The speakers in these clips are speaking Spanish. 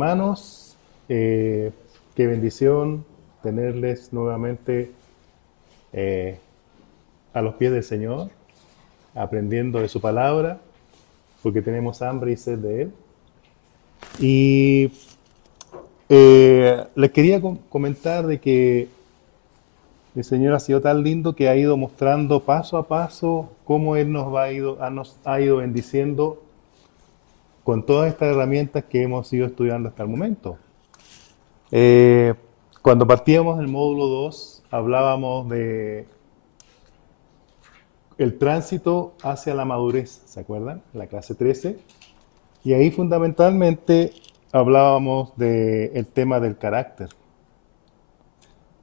Hermanos, qué bendición tenerles nuevamente a los pies del Señor, aprendiendo de su palabra, porque tenemos hambre y sed de Él. Y les quería comentar de que el Señor ha sido tan lindo que ha ido mostrando paso a paso cómo Él nos ha ido bendiciendo con todas estas herramientas que hemos ido estudiando hasta el momento. Cuando partíamos del módulo 2, hablábamos de el tránsito hacia la madurez, ¿se acuerdan? La clase 13. Y ahí fundamentalmente hablábamos del tema del carácter.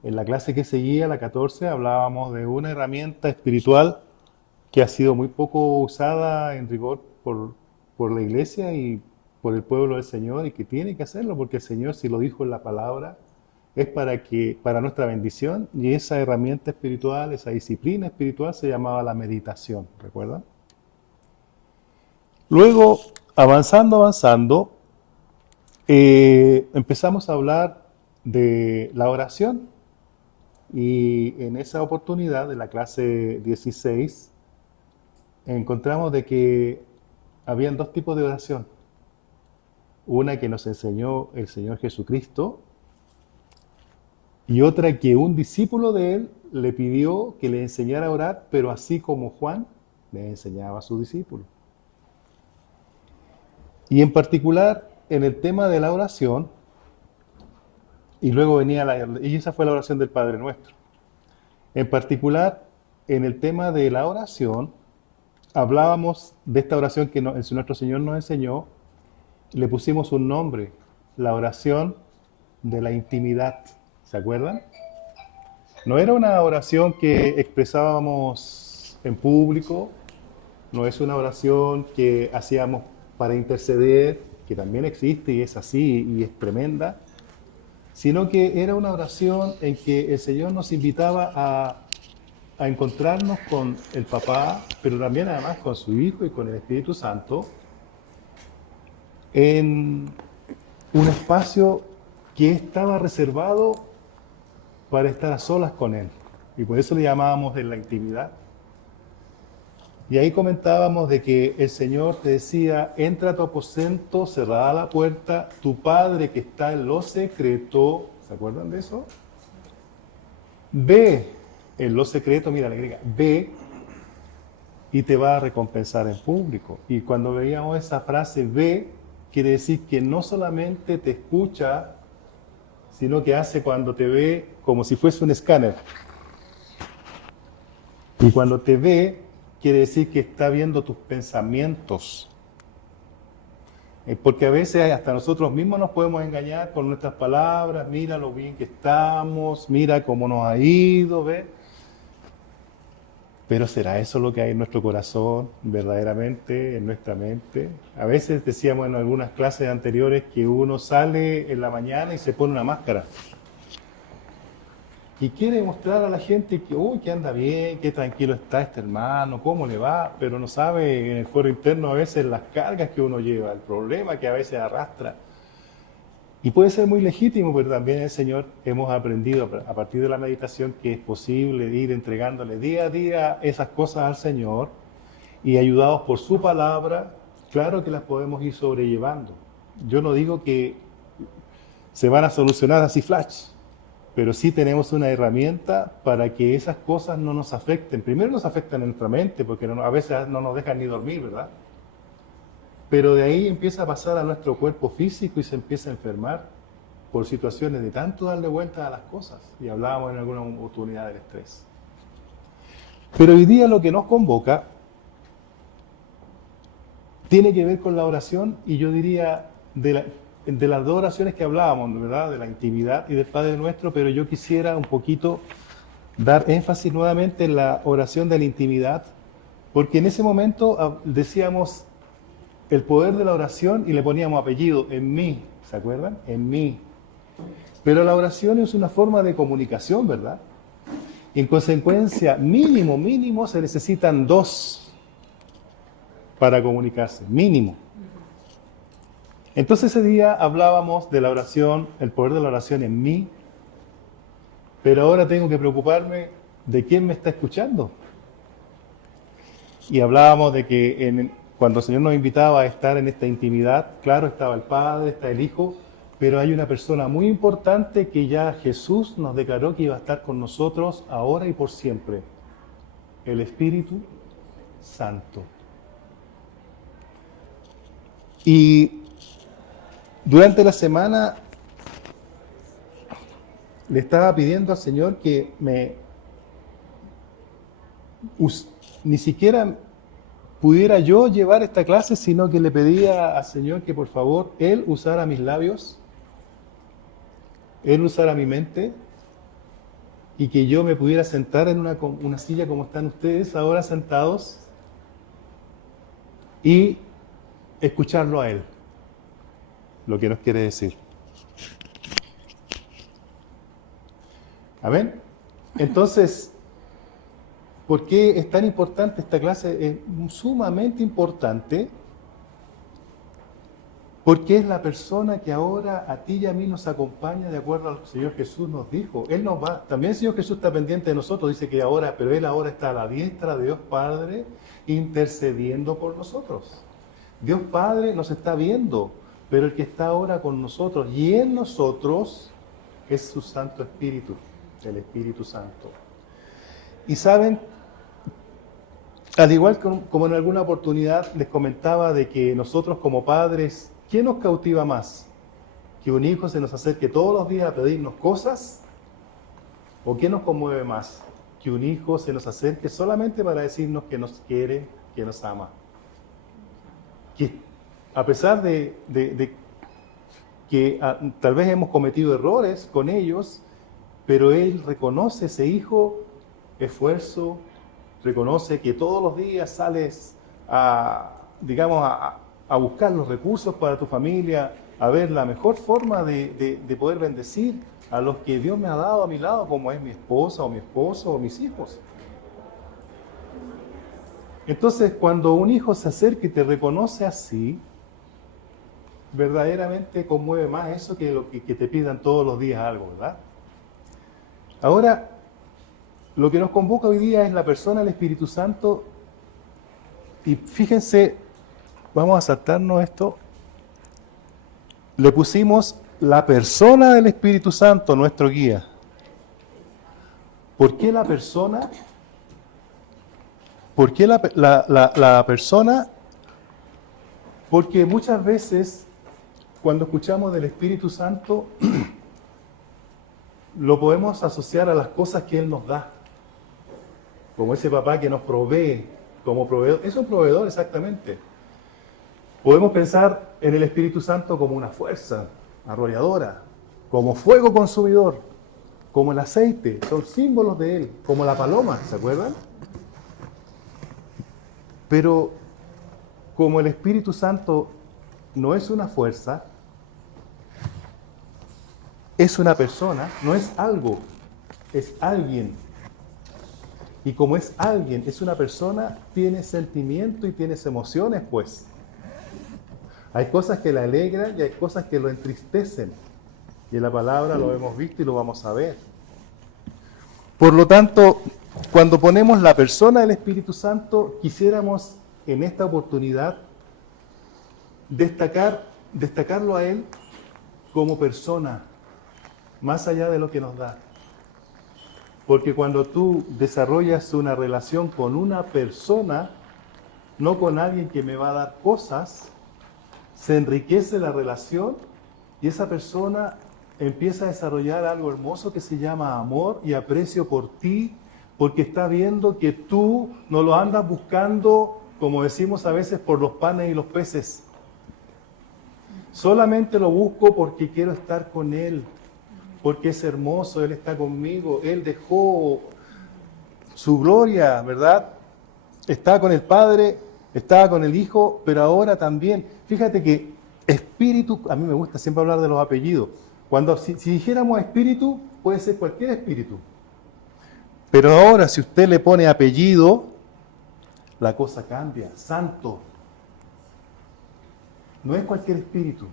En la clase que seguía, la 14, hablábamos de una herramienta espiritual que ha sido muy poco usada en rigor por la iglesia y por el pueblo del Señor, y que tiene que hacerlo porque el Señor, si lo dijo en la palabra, es para nuestra bendición, y esa herramienta espiritual, esa disciplina espiritual se llamaba la meditación, ¿recuerdan? Luego, avanzando, empezamos a hablar de la oración, y en esa oportunidad de la clase 16 encontramos de que habían dos tipos de oración. Una que nos enseñó el Señor Jesucristo y otra que un discípulo de Él le pidió que le enseñara a orar, pero así como Juan le enseñaba a sus discípulos. Y en particular, en el tema de la oración, y luego venía y esa fue la oración del Padre Nuestro. En particular, en el tema de la oración, hablábamos de esta oración que nuestro Señor nos enseñó, le pusimos un nombre, la oración de la intimidad. ¿Se acuerdan? No era una oración que expresábamos en público, no es una oración que hacíamos para interceder, que también existe y es así y es tremenda, sino que era una oración en que el Señor nos invitaba a encontrarnos con el Papá, pero también además con su Hijo y con el Espíritu Santo, en un espacio que estaba reservado para estar a solas con Él. Y por eso le llamábamos de la intimidad. Y ahí comentábamos de que el Señor te decía, entra a tu aposento, cerrada la puerta, tu Padre que está en lo secreto, ¿se acuerdan de eso? Ve en lo secreto, mira, le agrega, ve y te va a recompensar en público. Y cuando veíamos esa frase, ve, quiere decir que no solamente te escucha, sino que hace cuando te ve como si fuese un escáner. Y cuando te ve, quiere decir que está viendo tus pensamientos. Porque a veces hasta nosotros mismos nos podemos engañar con nuestras palabras, mira lo bien que estamos, mira cómo nos ha ido, ¿ves? Pero ¿será eso lo que hay en nuestro corazón, verdaderamente, en nuestra mente? A veces decíamos en algunas clases anteriores que uno sale en la mañana y se pone una máscara. Y quiere mostrar a la gente que, que anda bien, que tranquilo está este hermano, cómo le va, pero no sabe en el foro interno a veces las cargas que uno lleva, el problema que a veces arrastra. Y puede ser muy legítimo, pero también el Señor hemos aprendido a partir de la meditación que es posible ir entregándole día a día esas cosas al Señor y ayudados por su palabra, claro que las podemos ir sobrellevando. Yo no digo que se van a solucionar así flash, pero sí tenemos una herramienta para que esas cosas no nos afecten. Primero nos afectan en nuestra mente, porque a veces no nos dejan ni dormir, ¿verdad? Pero de ahí empieza a pasar a nuestro cuerpo físico y se empieza a enfermar por situaciones de tanto darle vueltas a las cosas. Y hablábamos en alguna oportunidad del estrés. Pero hoy día lo que nos convoca tiene que ver con la oración, y yo diría de las dos oraciones que hablábamos, ¿verdad? De la intimidad y del Padre Nuestro, pero yo quisiera un poquito dar énfasis nuevamente en la oración de la intimidad, porque en ese momento decíamos el poder de la oración y le poníamos apellido, en mí, ¿se acuerdan? En mí. Pero la oración es una forma de comunicación, ¿verdad? En consecuencia, mínimo, se necesitan dos para comunicarse, mínimo. Entonces ese día hablábamos de la oración, el poder de la oración en mí, pero ahora tengo que preocuparme de quién me está escuchando. Y hablábamos de que cuando el Señor nos invitaba a estar en esta intimidad, claro, estaba el Padre, está el Hijo, pero hay una persona muy importante que ya Jesús nos declaró que iba a estar con nosotros ahora y por siempre, el Espíritu Santo. Y durante la semana le estaba pidiendo al Señor que ni siquiera pudiera yo llevar esta clase, sino que le pedía al Señor que por favor Él usara mis labios, Él usara mi mente, y que yo me pudiera sentar en una silla como están ustedes ahora sentados y escucharlo a Él, lo que nos quiere decir. ¿Amén? Entonces, ¿por qué es tan importante esta clase? Es sumamente importante porque es la persona que ahora a ti y a mí nos acompaña de acuerdo a lo que el Señor Jesús nos dijo. Él nos va, también el Señor Jesús está pendiente de nosotros, dice que ahora, pero Él ahora está a la diestra de Dios Padre intercediendo por nosotros. Dios Padre nos está viendo, pero el que está ahora con nosotros y en nosotros es su Santo Espíritu, el Espíritu Santo. Y saben, al igual como en alguna oportunidad les comentaba de que nosotros como padres, ¿qué nos cautiva más? ¿Que un hijo se nos acerque todos los días a pedirnos cosas? ¿O qué nos conmueve más? ¿Que un hijo se nos acerque solamente para decirnos que nos quiere, que nos ama? Que a pesar de que tal vez hemos cometido errores con ellos, pero él reconoce ese hijo esfuerzo, reconoce que todos los días sales a buscar los recursos para tu familia, a ver la mejor forma de poder bendecir a los que Dios me ha dado a mi lado, como es mi esposa o mi esposo o mis hijos. Entonces, cuando un hijo se acerca y te reconoce así, verdaderamente conmueve más eso que te pidan todos los días algo, ¿verdad? Ahora, lo que nos convoca hoy día es la persona del Espíritu Santo. Y fíjense, vamos a saltarnos esto. Le pusimos la persona del Espíritu Santo, nuestro guía. ¿Por qué la persona? ¿Por qué la persona? Porque muchas veces, cuando escuchamos del Espíritu Santo, lo podemos asociar a las cosas que Él nos da. Como ese papá que nos provee, como proveedor. Es un proveedor, exactamente. Podemos pensar en el Espíritu Santo como una fuerza arrolladora, como fuego consumidor, como el aceite, son símbolos de Él, como la paloma, ¿se acuerdan? Pero como el Espíritu Santo no es una fuerza, es una persona, no es algo, es alguien. Y como es alguien, es una persona, tiene sentimiento y tienes emociones, pues. Hay cosas que le alegran y hay cosas que lo entristecen. Y en la palabra lo hemos visto y lo vamos a ver. Por lo tanto, cuando ponemos la persona del Espíritu Santo, quisiéramos en esta oportunidad destacarlo a Él como persona, más allá de lo que nos da. Porque cuando tú desarrollas una relación con una persona, no con alguien que me va a dar cosas, se enriquece la relación y esa persona empieza a desarrollar algo hermoso que se llama amor y aprecio por ti, porque está viendo que tú no lo andas buscando, como decimos a veces, por los panes y los peces. Solamente lo busco porque quiero estar con Él, porque es hermoso, Él está conmigo, Él dejó su gloria, ¿verdad? Estaba con el Padre, estaba con el Hijo, pero ahora también, fíjate que espíritu, a mí me gusta siempre hablar de los apellidos. Si dijéramos espíritu, puede ser cualquier espíritu. Pero ahora, si usted le pone apellido, la cosa cambia. Santo. No es cualquier espíritu.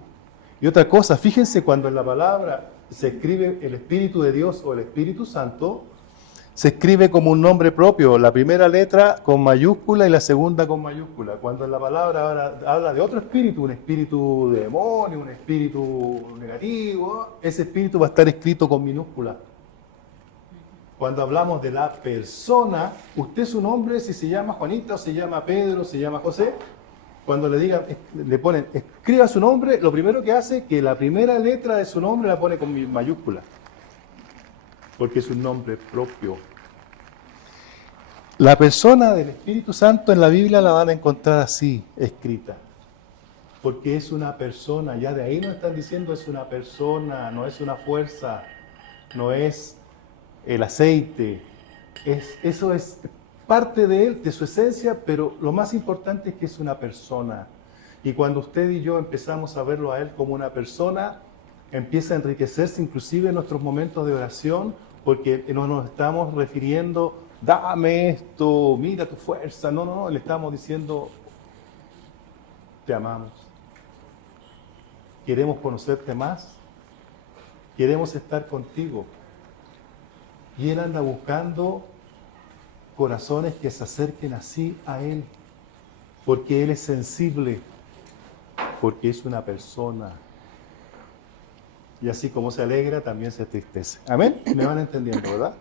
Y otra cosa, fíjense cuando en la palabra se escribe el Espíritu de Dios o el Espíritu Santo, se escribe como un nombre propio, la primera letra con mayúscula y la segunda con mayúscula. Cuando en la palabra ahora habla de otro espíritu, un espíritu de demonio, un espíritu negativo, ese espíritu va a estar escrito con minúscula. Cuando hablamos de la persona, usted su nombre, si se llama Juanita o se llama Pedro, se llama José, cuando le digan, le ponen, escriba su nombre, lo primero que hace es que la primera letra de su nombre la pone con mayúscula. Porque es un nombre propio. La persona del Espíritu Santo en la Biblia la van a encontrar así, escrita. Porque es una persona, ya de ahí nos están diciendo es una persona, no es una fuerza, no es el aceite. Eso es parte de él, de su esencia, pero lo más importante es que es una persona. Y cuando usted y yo empezamos a verlo a él como una persona, empieza a enriquecerse inclusive en nuestros momentos de oración, porque no nos estamos refiriendo, dame esto, mira tu fuerza. No, le estamos diciendo, te amamos. Queremos conocerte más. Queremos estar contigo. Y Él anda buscando corazones que se acerquen así a Él, porque Él es sensible, porque es una persona. Y así como se alegra, también se entristece. ¿Amén? ¿Me van entendiendo, verdad?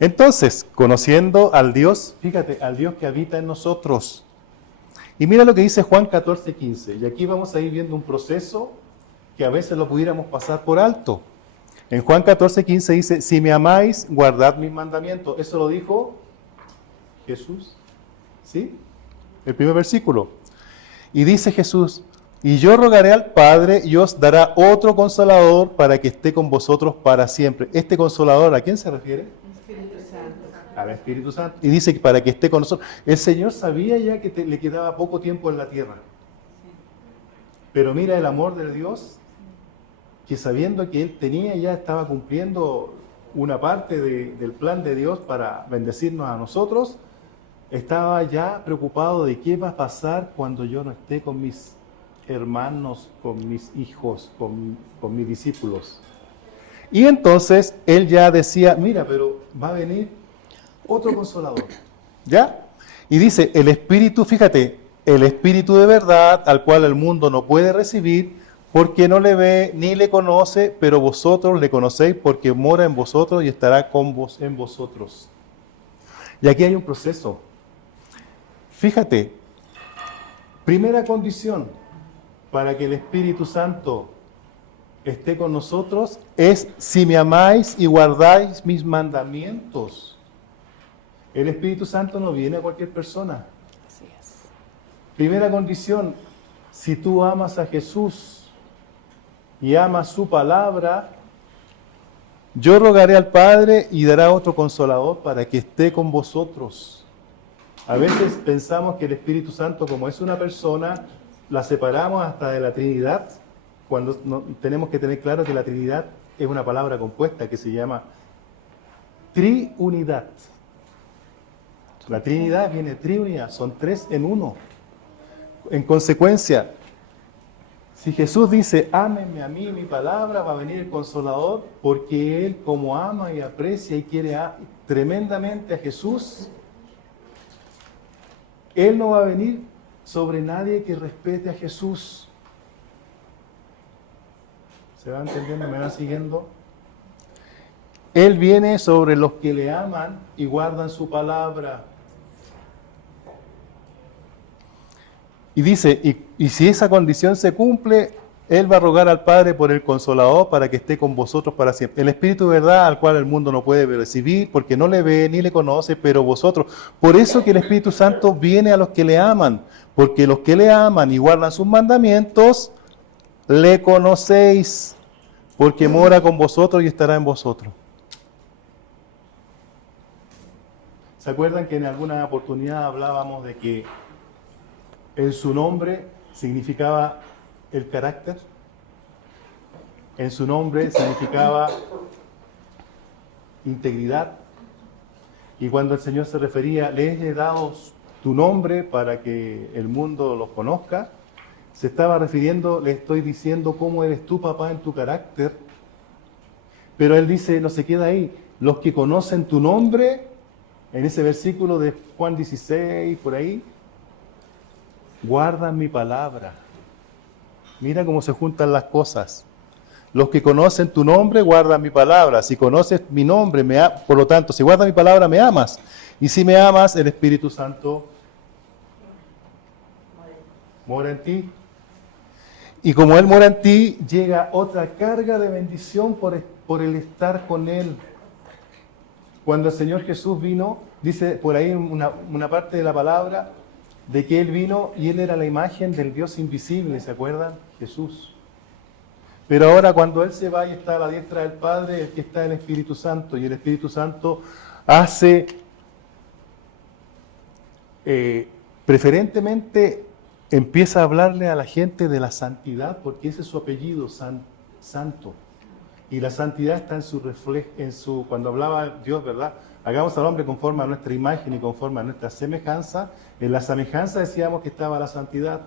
Entonces, conociendo al Dios, fíjate, al Dios que habita en nosotros. Y mira lo que dice Juan 14:15. Y aquí vamos a ir viendo un proceso que a veces lo pudiéramos pasar por alto. En Juan 14:15 dice, si me amáis, guardad mis mandamientos. Eso lo dijo Jesús. ¿Sí? El primer versículo. Y dice Jesús, y yo rogaré al Padre y os dará otro consolador para que esté con vosotros para siempre. Este consolador, ¿a quién se refiere? Espíritu Santo. Al Espíritu Santo. Y dice que para que esté con nosotros. El Señor sabía ya que le quedaba poco tiempo en la tierra. Pero mira el amor de Dios, que sabiendo que Él ya estaba cumpliendo una parte del plan de Dios para bendecirnos a nosotros, estaba ya preocupado de qué va a pasar cuando yo no esté con mis hermanos, con mis hijos, con mis discípulos. Y entonces Él ya decía, mira, pero va a venir otro consolador. ¿Ya? Y dice, el Espíritu, fíjate, el Espíritu de verdad, al cual el mundo no puede recibir, porque no le ve ni le conoce, pero vosotros le conocéis porque mora en vosotros y estará con vos en vosotros. Y aquí hay un proceso. Fíjate, primera condición para que el Espíritu Santo esté con nosotros es si me amáis y guardáis mis mandamientos. El Espíritu Santo no viene a cualquier persona. Así es. Primera condición, si tú amas a Jesús y amas su palabra, yo rogaré al Padre y dará otro consolador para que esté con vosotros. A veces pensamos que el Espíritu Santo, como es una persona, la separamos hasta de la Trinidad, cuando tenemos que tener claro que la Trinidad es una palabra compuesta que se llama triunidad. La Trinidad viene de triunidad, son tres en uno. En consecuencia, si Jesús dice, ámenme a mí, mi palabra, va a venir el Consolador, porque Él como ama y aprecia y quiere tremendamente a Jesús, Él no va a venir sobre nadie que respete a Jesús. ¿Se va entendiendo? ¿Me van siguiendo? Él viene sobre los que le aman y guardan su palabra. Y dice, y si esa condición se cumple, Él va a rogar al Padre por el Consolador para que esté con vosotros para siempre. El Espíritu de verdad al cual el mundo no puede recibir porque no le ve ni le conoce, pero vosotros. Por eso que el Espíritu Santo viene a los que le aman, porque los que le aman y guardan sus mandamientos, le conocéis, porque mora con vosotros y estará en vosotros. ¿Se acuerdan que en alguna oportunidad hablábamos de que en su nombre significaba el carácter? En su nombre significaba integridad. Y cuando el Señor se refería, les he dado tu nombre para que el mundo los conozca, se estaba refiriendo, le estoy diciendo cómo eres tú, papá, en tu carácter. Pero él dice, no se queda ahí, los que conocen tu nombre, en ese versículo de Juan 16, por ahí, guardan mi palabra. Mira cómo se juntan las cosas. Los que conocen tu nombre, guardan mi palabra. Si conoces mi nombre, por lo tanto, si guardas mi palabra, me amas. Y si me amas, el Espíritu Santo mora en ti. Y como Él mora en ti, llega otra carga de bendición por el estar con Él. Cuando el Señor Jesús vino, dice por ahí una parte de la palabra, de que Él vino y Él era la imagen del Dios invisible, ¿se acuerdan? Jesús. Pero ahora cuando Él se va y está a la diestra del Padre, es que está el Espíritu Santo, y el Espíritu Santo hace, preferentemente, empieza a hablarle a la gente de la santidad, porque ese es su apellido, santo. Y la santidad está en su reflejo, cuando hablaba Dios, ¿verdad? Hagamos al hombre conforme a nuestra imagen y conforme a nuestra semejanza. En la semejanza decíamos que estaba la santidad.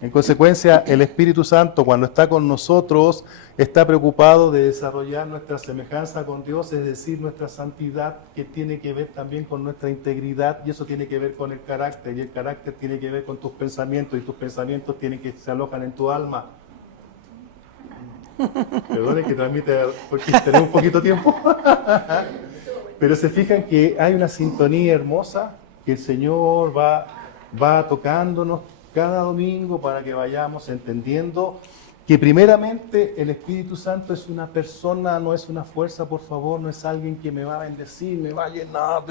En consecuencia, el Espíritu Santo, cuando está con nosotros, está preocupado de desarrollar nuestra semejanza con Dios, es decir, nuestra santidad, que tiene que ver también con nuestra integridad, y eso tiene que ver con el carácter, y el carácter tiene que ver con tus pensamientos, y tus pensamientos tienen que se alojan en tu alma. Perdone que transmite, porque tenemos un poquito de tiempo. Pero se fijan que hay una sintonía hermosa, que el Señor va tocándonos cada domingo para que vayamos entendiendo que primeramente el Espíritu Santo es una persona, no es una fuerza, por favor, no es alguien que me va a bendecir, me va a llenar,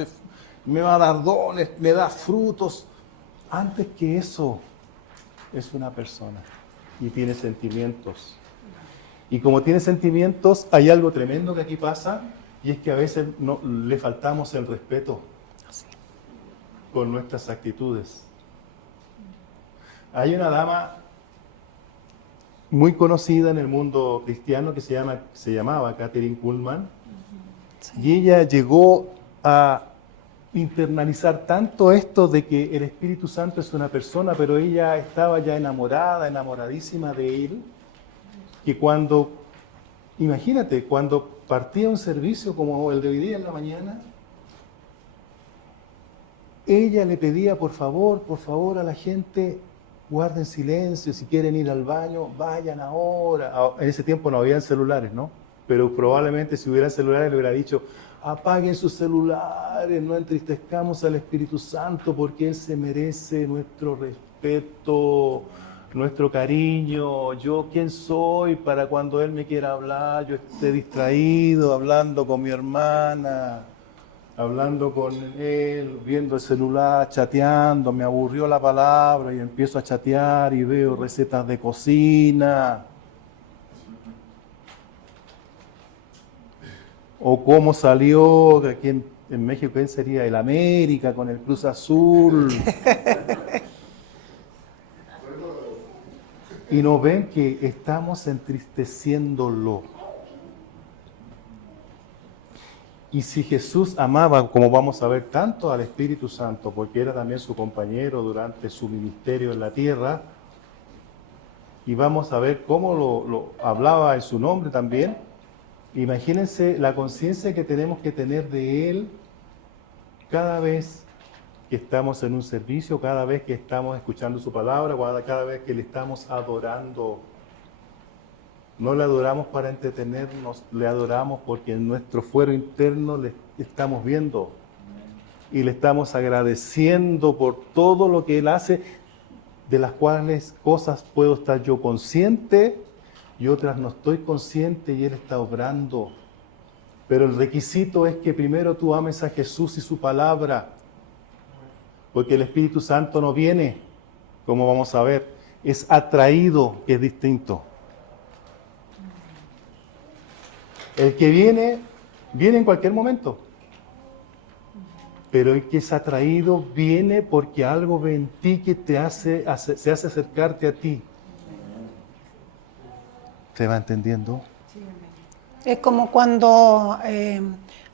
me va a dar dones, me da frutos. Antes que eso, es una persona y tiene sentimientos. Y como tiene sentimientos, hay algo tremendo que aquí pasa, y es que a veces le faltamos el respeto con nuestras actitudes. Hay una dama muy conocida en el mundo cristiano que se llamaba Kathryn Kuhlman, y ella llegó a internalizar tanto esto de que el Espíritu Santo es una persona, pero ella estaba ya enamoradísima de Él, que imagínate, cuando partía un servicio como el de hoy día en la mañana, ella le pedía por favor a la gente, guarden silencio, si quieren ir al baño, vayan ahora. En ese tiempo no habían celulares, ¿no? Pero probablemente si hubieran celulares le hubiera dicho, apaguen sus celulares, no entristezcamos al Espíritu Santo porque Él se merece nuestro respeto, nuestro cariño. Yo, ¿quién soy para cuando Él me quiera hablar, yo esté distraído, hablando con mi hermana, hablando con Él, viendo el celular, chateando, me aburrió la palabra y empiezo a chatear y veo recetas de cocina? O cómo salió, aquí en México, ¿quién sería? El América con el Cruz Azul. Y nos ven que estamos entristeciéndolo. Y si Jesús amaba, como vamos a ver, tanto al Espíritu Santo, porque era también su compañero durante su ministerio en la tierra, y vamos a ver cómo lo hablaba en su nombre también, imagínense la conciencia que tenemos que tener de Él cada vez que estamos en un servicio, cada vez que estamos escuchando su palabra, cada vez que le estamos adorando. No le adoramos para entretenernos, le adoramos porque en nuestro fuero interno le estamos viendo y le estamos agradeciendo por todo lo que Él hace, de las cuales cosas puedo estar yo consciente y otras no estoy consciente, y Él está obrando. Pero el requisito es que primero tú ames a Jesús y su palabra, porque el Espíritu Santo no viene, como vamos a ver, es atraído, que es distinto. El que viene en cualquier momento, pero el que es atraído viene porque algo ve en ti que se hace acercarte a ti. ¿Se va entendiendo? Es como cuando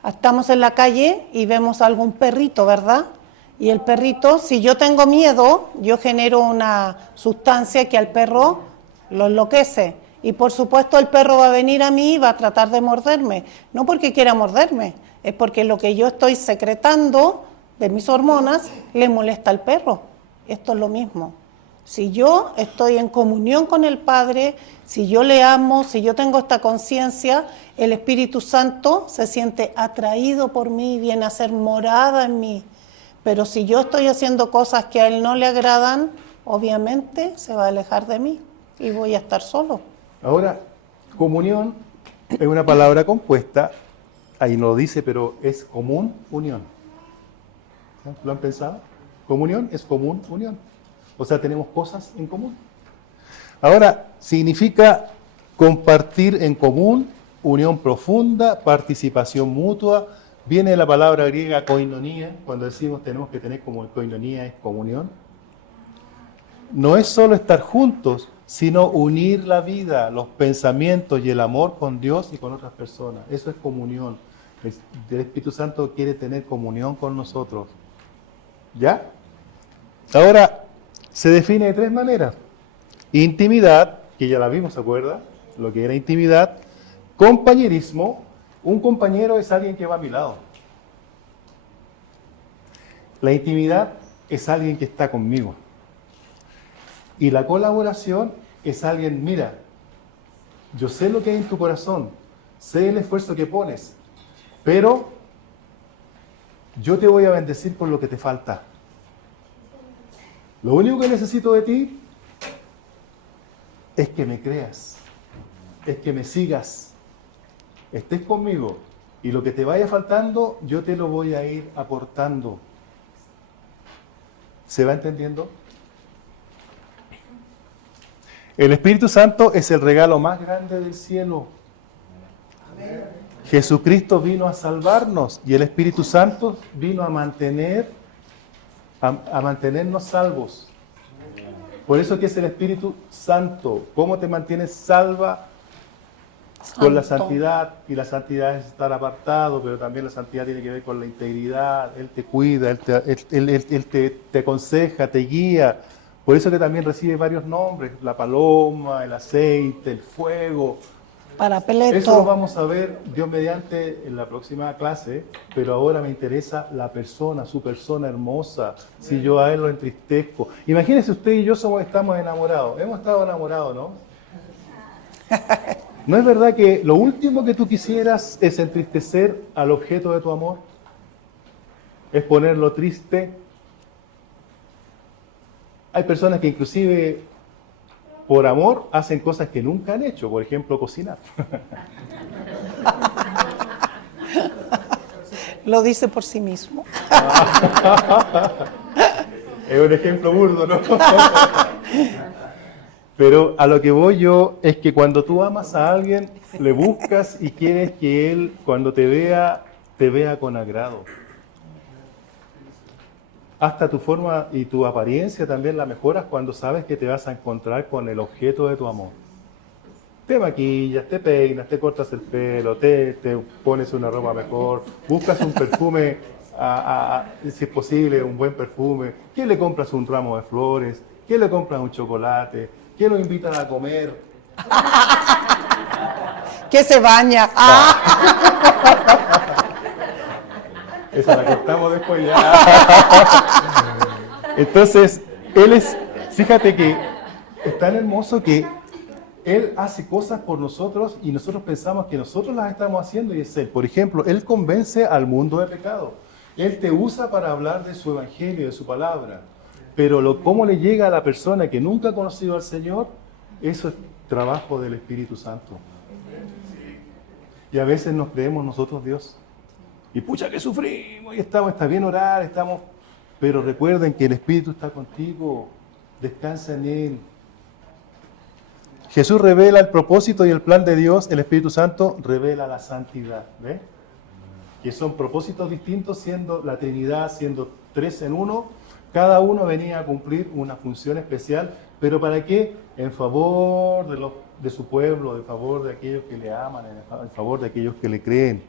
estamos en la calle y vemos a algún perrito, ¿verdad? Y el perrito, si yo tengo miedo, yo genero una sustancia que al perro lo enloquece. Y por supuesto el perro va a venir a mí y va a tratar de morderme. No porque quiera morderme, es porque lo que yo estoy secretando de mis hormonas le molesta al perro. Esto es lo mismo. Si yo estoy en comunión con el Padre, si yo le amo, si yo tengo esta conciencia, el Espíritu Santo se siente atraído por mí y viene a ser morada en mí. Pero si yo estoy haciendo cosas que a él no le agradan, obviamente se va a alejar de mí y voy a estar solo. Ahora, comunión es una palabra compuesta, ahí no lo dice, pero es común unión. ¿Lo han pensado? Comunión es común unión. O sea, tenemos cosas en común. Ahora, significa compartir en común, unión profunda, participación mutua. Viene de la palabra griega koinonía, cuando decimos tenemos que tener como koinonía es comunión. No es solo estar juntos, sino unir la vida, los pensamientos y el amor con Dios y con otras personas. Eso es comunión. El Espíritu Santo quiere tener comunión con nosotros. ¿Ya? Ahora, se define de tres maneras. Intimidad, que ya la vimos, ¿se acuerda? Lo que era intimidad. Compañerismo. Un compañero es alguien que va a mi lado. La intimidad es alguien que está conmigo. Y la colaboración es alguien, mira, yo sé lo que hay en tu corazón, sé el esfuerzo que pones, pero yo te voy a bendecir por lo que te falta. Lo único que necesito de ti es que me creas, es que me sigas, estés conmigo y lo que te vaya faltando yo te lo voy a ir aportando. ¿Se va entendiendo? El Espíritu Santo es el regalo más grande del cielo. Amén. Jesucristo vino a salvarnos y el Espíritu Santo vino a mantenernos salvos. Por eso que es el Espíritu Santo. ¿Cómo te mantienes salva? Con la santidad, y la santidad es estar apartado, pero también la santidad tiene que ver con la integridad. Él te cuida, Él te aconseja, te guía. Por eso que también recibe varios nombres, la paloma, el aceite, el fuego. Parapleto. Eso lo vamos a ver, Dios mediante, en la próxima clase, pero ahora me interesa la persona, su persona hermosa, si yo a Él lo entristezco. Imagínense usted y yo estamos enamorados, hemos estado enamorados, ¿no? ¿No es verdad que lo último que tú quisieras es entristecer al objeto de tu amor? Es ponerlo triste. Hay personas que inclusive por amor hacen cosas que nunca han hecho, por ejemplo, cocinar. Lo dice por sí mismo. Es un ejemplo burdo, ¿no? Pero a lo que voy yo es que cuando tú amas a alguien, le buscas y quieres que él, cuando te vea con agrado. Hasta tu forma y tu apariencia también la mejoras cuando sabes que te vas a encontrar con el objeto de tu amor. Te maquillas, te peinas, te cortas el pelo, te pones una ropa mejor, buscas un perfume, si es posible, un buen perfume. ¿Quién le compras un ramo de flores? ¿Quién le compras un chocolate? ¿Quién lo invitan a comer? Que se baña. Esa la cortamos después ya. Entonces, fíjate que es tan hermoso que Él hace cosas por nosotros y nosotros pensamos que nosotros las estamos haciendo y es Él. Por ejemplo, Él convence al mundo de pecado. Él te usa para hablar de su evangelio, de su palabra. Pero cómo le llega a la persona que nunca ha conocido al Señor, eso es trabajo del Espíritu Santo. Y a veces nos creemos nosotros Dios. Y pucha que sufrimos y está bien orar, pero recuerden que el Espíritu está contigo, descansa en Él. Jesús revela el propósito y el plan de Dios, el Espíritu Santo revela la santidad, ¿ves? Que son propósitos distintos, siendo la Trinidad, siendo tres en uno, cada uno venía a cumplir una función especial, pero ¿para qué? En favor de su pueblo, en favor de aquellos que le aman, en favor de aquellos que le creen.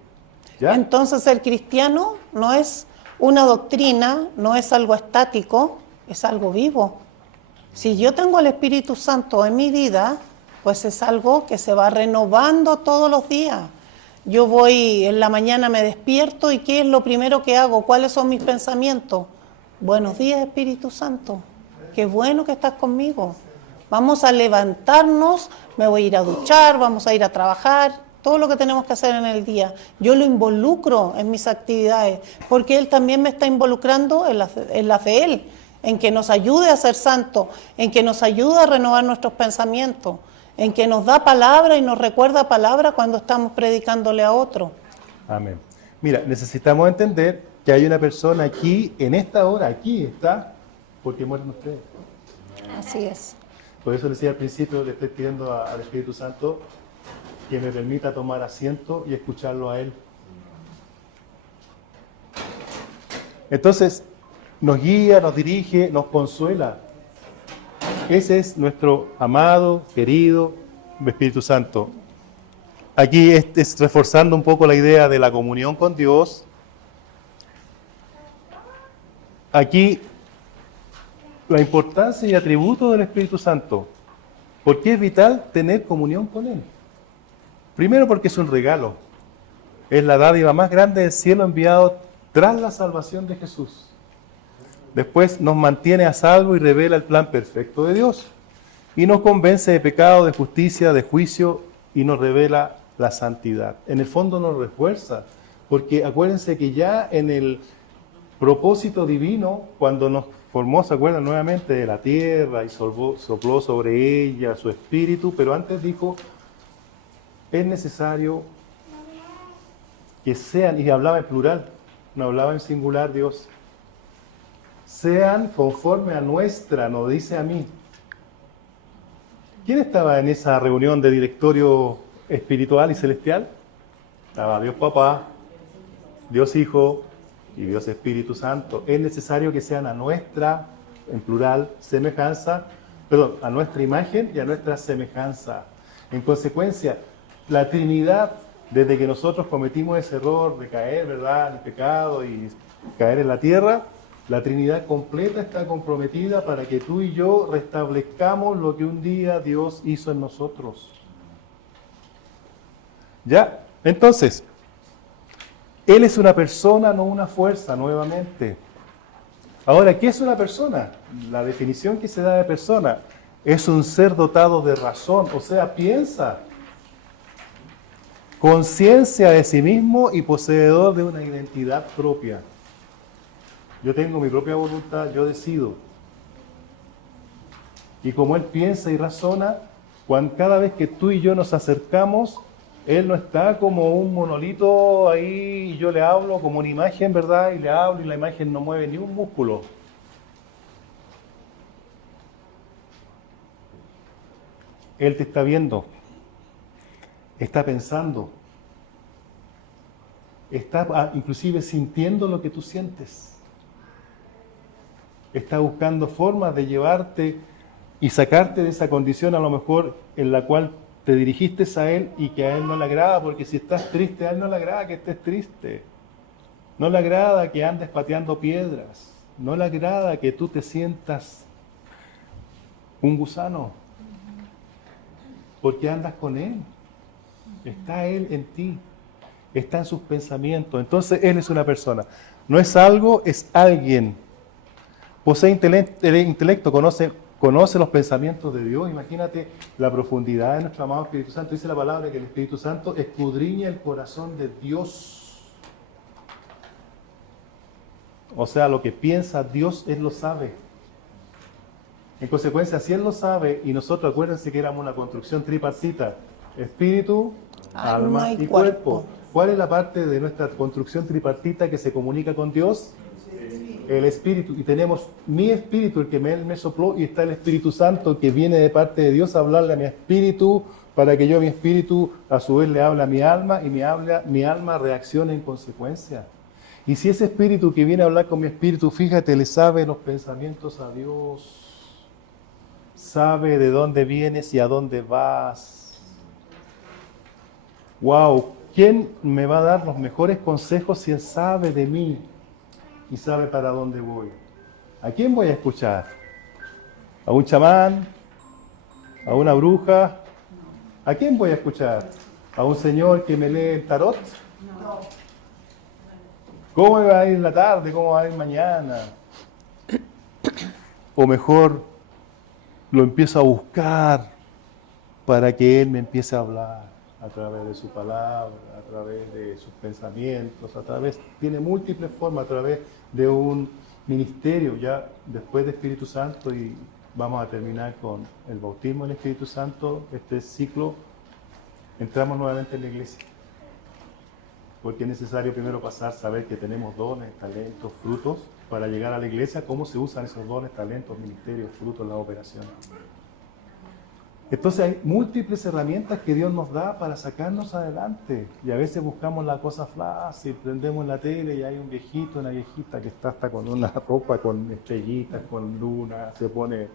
¿Ya? Entonces el cristiano no es una doctrina no es algo estático, es algo vivo. Si yo tengo el Espíritu Santo en mi vida, pues es algo que se va renovando todos los días. Yo voy en la mañana, me despierto y ¿qué es lo primero que hago? ¿Cuáles son mis pensamientos? Buenos días, Espíritu Santo. Qué bueno que estás conmigo. Vamos a levantarnos, me voy a ir a duchar, vamos a ir a trabajar, todo lo que tenemos que hacer en el día. Yo lo involucro en mis actividades, porque Él también me está involucrando en las de Él, en que nos ayude a ser santos, en que nos ayude a renovar nuestros pensamientos, en que nos da palabra y nos recuerda palabra cuando estamos predicándole a otro. Amén. Mira, necesitamos entender que hay una persona aquí, en esta hora, aquí está, porque mueren ustedes. Así es. Por eso le decía al principio, le estoy pidiendo al Espíritu Santo que me permita tomar asiento y escucharlo a Él. Entonces, nos guía, nos dirige, nos consuela. Ese es nuestro amado, querido Espíritu Santo. Aquí es reforzando un poco la idea de la comunión con Dios. Aquí la importancia y atributo del Espíritu Santo. ¿Por qué es vital tener comunión con Él? Primero porque es un regalo. Es la dádiva más grande del cielo enviado tras la salvación de Jesús. Después nos mantiene a salvo y revela el plan perfecto de Dios. Y nos convence de pecado, de justicia, de juicio y nos revela la santidad. En el fondo nos refuerza, porque acuérdense que ya en el propósito divino, cuando nos formó, ¿se acuerdan nuevamente de la tierra y sopló sobre ella su espíritu? Pero antes dijo, es necesario que sean, y hablaba en plural, no hablaba en singular Dios, sean conforme a nuestra, no dice a mí. ¿Quién estaba en esa reunión de directorio espiritual y celestial? Estaba Dios Papá, Dios Hijo y Dios Espíritu Santo. Es necesario que sean a nuestra, en plural, semejanza, perdón, a nuestra imagen y a nuestra semejanza. En consecuencia, la Trinidad, desde que nosotros cometimos ese error de caer, ¿verdad?, en el pecado y caer en la tierra, la Trinidad completa está comprometida para que tú y yo restablezcamos lo que un día Dios hizo en nosotros. ¿Ya? Entonces, Él es una persona, no una fuerza, nuevamente. Ahora, ¿qué es una persona? La definición que se da de persona es un ser dotado de razón, o sea, piensa, conciencia de sí mismo y poseedor de una identidad propia. Yo tengo mi propia voluntad, yo decido. Y como Él piensa y razona, cada vez que tú y yo nos acercamos, Él no está como un monolito ahí y yo le hablo como una imagen, ¿verdad? Y le hablo y la imagen no mueve ni un músculo. Él te está viendo, está pensando, está inclusive sintiendo lo que tú sientes. Está buscando formas de llevarte y sacarte de esa condición a lo mejor en la cual te dirigiste a Él y que a Él no le agrada, porque si estás triste, a Él no le agrada que estés triste. No le agrada que andes pateando piedras. No le agrada que tú te sientas un gusano. Porque andas con Él. Está Él en ti. Está en sus pensamientos. Entonces Él es una persona. No es algo, es alguien. Posee intelecto, conoce los pensamientos de Dios. Imagínate la profundidad de nuestro amado Espíritu Santo. Dice la palabra que el Espíritu Santo escudriña el corazón de Dios. O sea, lo que piensa Dios, Él lo sabe. En consecuencia, si Él lo sabe, y nosotros, acuérdense que éramos una construcción tripartita, espíritu, alma y cuerpo. ¿Cuál es la parte de nuestra construcción tripartita que se comunica con Dios? El Espíritu. Y tenemos mi Espíritu, el que me sopló, y está el Espíritu Santo, que viene de parte de Dios a hablarle a mi Espíritu, para que yo, mi Espíritu, a su vez le hable a mi alma, y mi alma reaccione en consecuencia. Y si ese Espíritu que viene a hablar con mi Espíritu, fíjate, le sabe los pensamientos a Dios, sabe de dónde vienes y a dónde vas. ¡Wow! ¿Quién me va a dar los mejores consejos si Él sabe de mí? y sabe para dónde voy. ¿A quién voy a escuchar? ¿A un chamán? ¿A una bruja? ¿A quién voy a escuchar? ¿A un señor que me lee el tarot? ¿Cómo me va a ir la tarde? ¿Cómo va a ir mañana? O mejor, lo empiezo a buscar para que Él me empiece a hablar a través de su palabra, a través de sus pensamientos, tiene múltiples formas, a través de un ministerio, ya después de Espíritu Santo, y vamos a terminar con el bautismo en el Espíritu Santo, este ciclo, entramos nuevamente en la iglesia. Porque es necesario primero saber que tenemos dones, talentos, frutos, para llegar a la iglesia, cómo se usan esos dones, talentos, ministerios, frutos, las operaciones. Entonces hay múltiples herramientas que Dios nos da para sacarnos adelante. Y a veces buscamos la cosa fácil, prendemos la tele y hay un viejito, una viejita que está hasta con una ropa, con estrellitas, con luna, se pone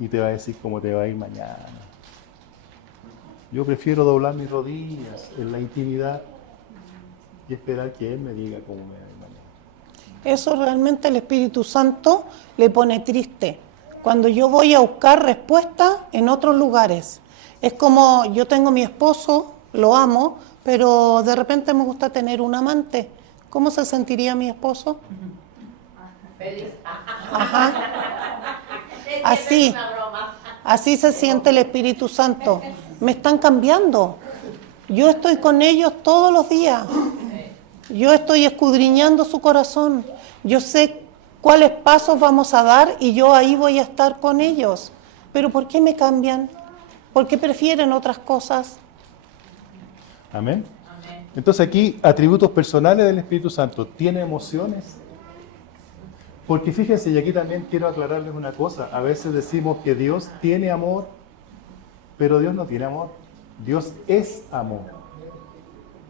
y te va a decir cómo te va a ir mañana. Yo prefiero doblar mis rodillas en la intimidad y esperar que Él me diga cómo me va a ir mañana. Eso realmente el Espíritu Santo le pone triste. Cuando yo voy a buscar respuestas en otros lugares. Es como yo tengo mi esposo, lo amo, pero de repente me gusta tener un amante. ¿Cómo se sentiría mi esposo? Feliz. Ajá. Así se siente el Espíritu Santo. Me están cambiando. Yo estoy con ellos todos los días. Yo estoy escudriñando su corazón. Yo sé cuáles pasos vamos a dar y yo ahí voy a estar con ellos. Pero ¿por qué me cambian? ¿Por qué prefieren otras cosas? Amén. Entonces aquí, atributos personales del Espíritu Santo. ¿Tiene emociones? Porque fíjense, y aquí también quiero aclararles una cosa. A veces decimos que Dios tiene amor, pero Dios no tiene amor. Dios es amor.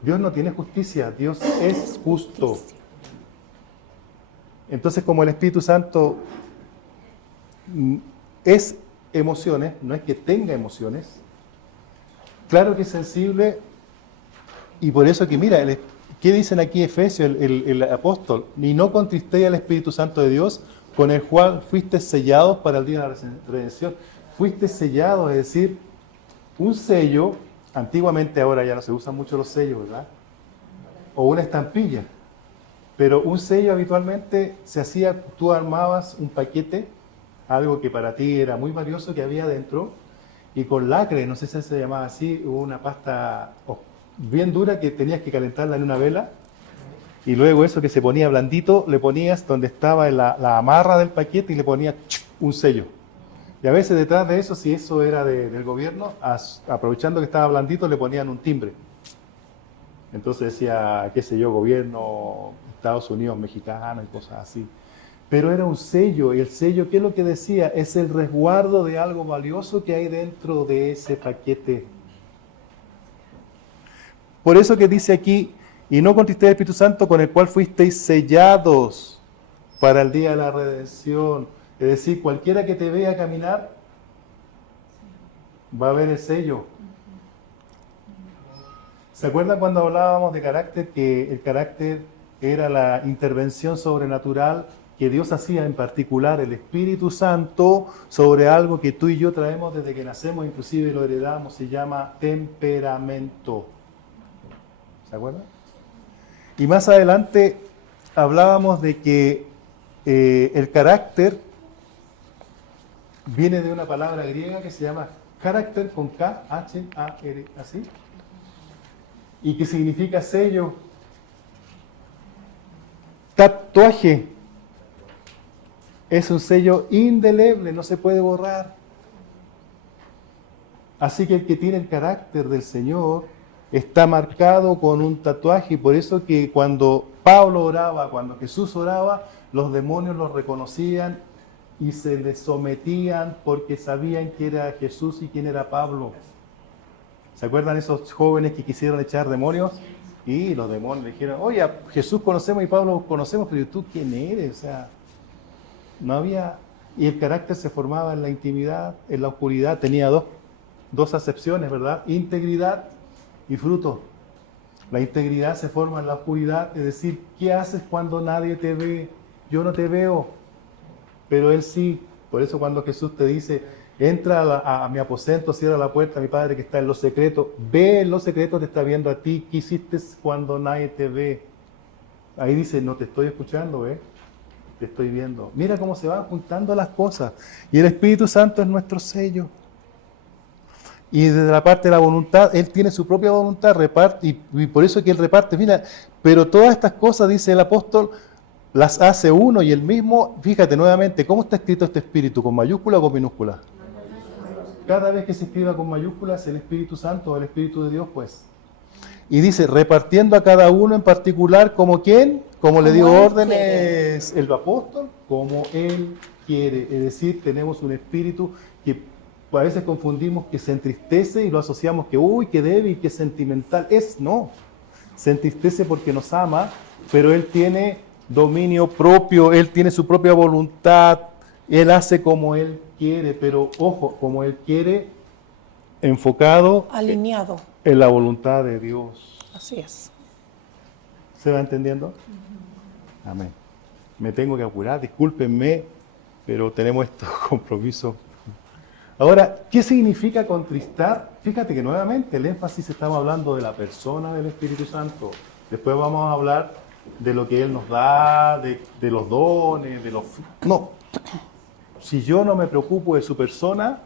Dios no tiene justicia, Dios es justo. Entonces, como el Espíritu Santo es emociones, no es que tenga emociones, claro que es sensible, y por eso que mira, ¿qué dicen aquí Efesios, el apóstol? Ni no contristéis al Espíritu Santo de Dios, con el cual fuiste sellados para el día de la redención. Fuiste sellados, es decir, un sello, antiguamente ahora ya no se usan mucho los sellos, ¿verdad? O una estampilla. Pero un sello habitualmente se hacía, tú armabas un paquete, algo que para ti era muy valioso que había dentro, y con lacre, no sé si se llamaba así, hubo una pasta bien dura que tenías que calentarla en una vela, y luego eso que se ponía blandito, le ponías donde estaba la amarra del paquete y le ponías un sello. Y a veces detrás de eso, si eso era del gobierno, aprovechando que estaba blandito, le ponían un timbre. Entonces decía, qué sé yo, gobierno, Estados Unidos, mexicano y cosas así. Pero era un sello, y el sello, ¿qué es lo que decía? Es el resguardo de algo valioso que hay dentro de ese paquete. Por eso que dice aquí, y no contristéis al Espíritu Santo con el cual fuisteis sellados para el día de la redención. Es decir, cualquiera que te vea caminar va a ver el sello. ¿Se acuerdan cuando hablábamos de carácter? Que el carácter era la intervención sobrenatural que Dios hacía, en particular el Espíritu Santo, sobre algo que tú y yo traemos desde que nacemos, inclusive lo heredamos, se llama temperamento. ¿Se acuerdan? Y más adelante hablábamos de que el carácter viene de una palabra griega que se llama carácter, con K, H-A-R, así, y que significa sello, tatuaje. Es un sello indeleble, no se puede borrar. Así que el que tiene el carácter del Señor está marcado con un tatuaje, y por eso que cuando Pablo oraba, cuando Jesús oraba, los demonios los reconocían y se les sometían porque sabían quién era Jesús y quién era Pablo. ¿Se acuerdan esos jóvenes que quisieron echar demonios? Y los demonios le dijeron, oye, a Jesús conocemos y Pablo conocemos, pero ¿tú quién eres? O sea, no había... Y el carácter se formaba en la intimidad, en la oscuridad. Tenía dos acepciones, ¿verdad? Integridad y fruto. La integridad se forma en la oscuridad, es decir, ¿qué haces cuando nadie te ve? yo no te veo, pero Él sí. Por eso cuando Jesús te dice, entra a mi aposento, cierra la puerta, mi Padre que está en los secretos, ve en los secretos, te está viendo a ti. ¿Qué hiciste cuando nadie te ve? Ahí dice, no te estoy escuchando, te estoy viendo. Mira cómo se van juntando las cosas. Y el Espíritu Santo es nuestro sello. Y desde la parte de la voluntad, Él tiene su propia voluntad, reparte, y por eso es que Él reparte. Mira, pero todas estas cosas, dice el apóstol, las hace uno y el mismo. Fíjate nuevamente, ¿cómo está escrito este Espíritu? ¿Con mayúscula o con minúscula? Cada vez que se escriba con mayúsculas, el Espíritu Santo o el Espíritu de Dios, pues. Y dice, repartiendo a cada uno en particular, ¿como quién? Como le dio órdenes el apóstol, como Él quiere. Es decir, tenemos un espíritu que a veces confundimos que se entristece y lo asociamos que, uy, que débil, que sentimental. No, se entristece porque nos ama, pero Él tiene dominio propio, Él tiene su propia voluntad, Él hace como Él quiere, pero ojo, como Él quiere, enfocado, alineado en la voluntad de Dios. Así es. ¿Se va entendiendo? Amén. Me tengo que apurar, discúlpenme, pero tenemos estos compromisos. Ahora, ¿qué significa contristar? Fíjate que nuevamente el énfasis estamos hablando de la persona del Espíritu Santo. Después vamos a hablar de lo que Él nos da, de los dones, de los... No. Si yo no me preocupo de su persona,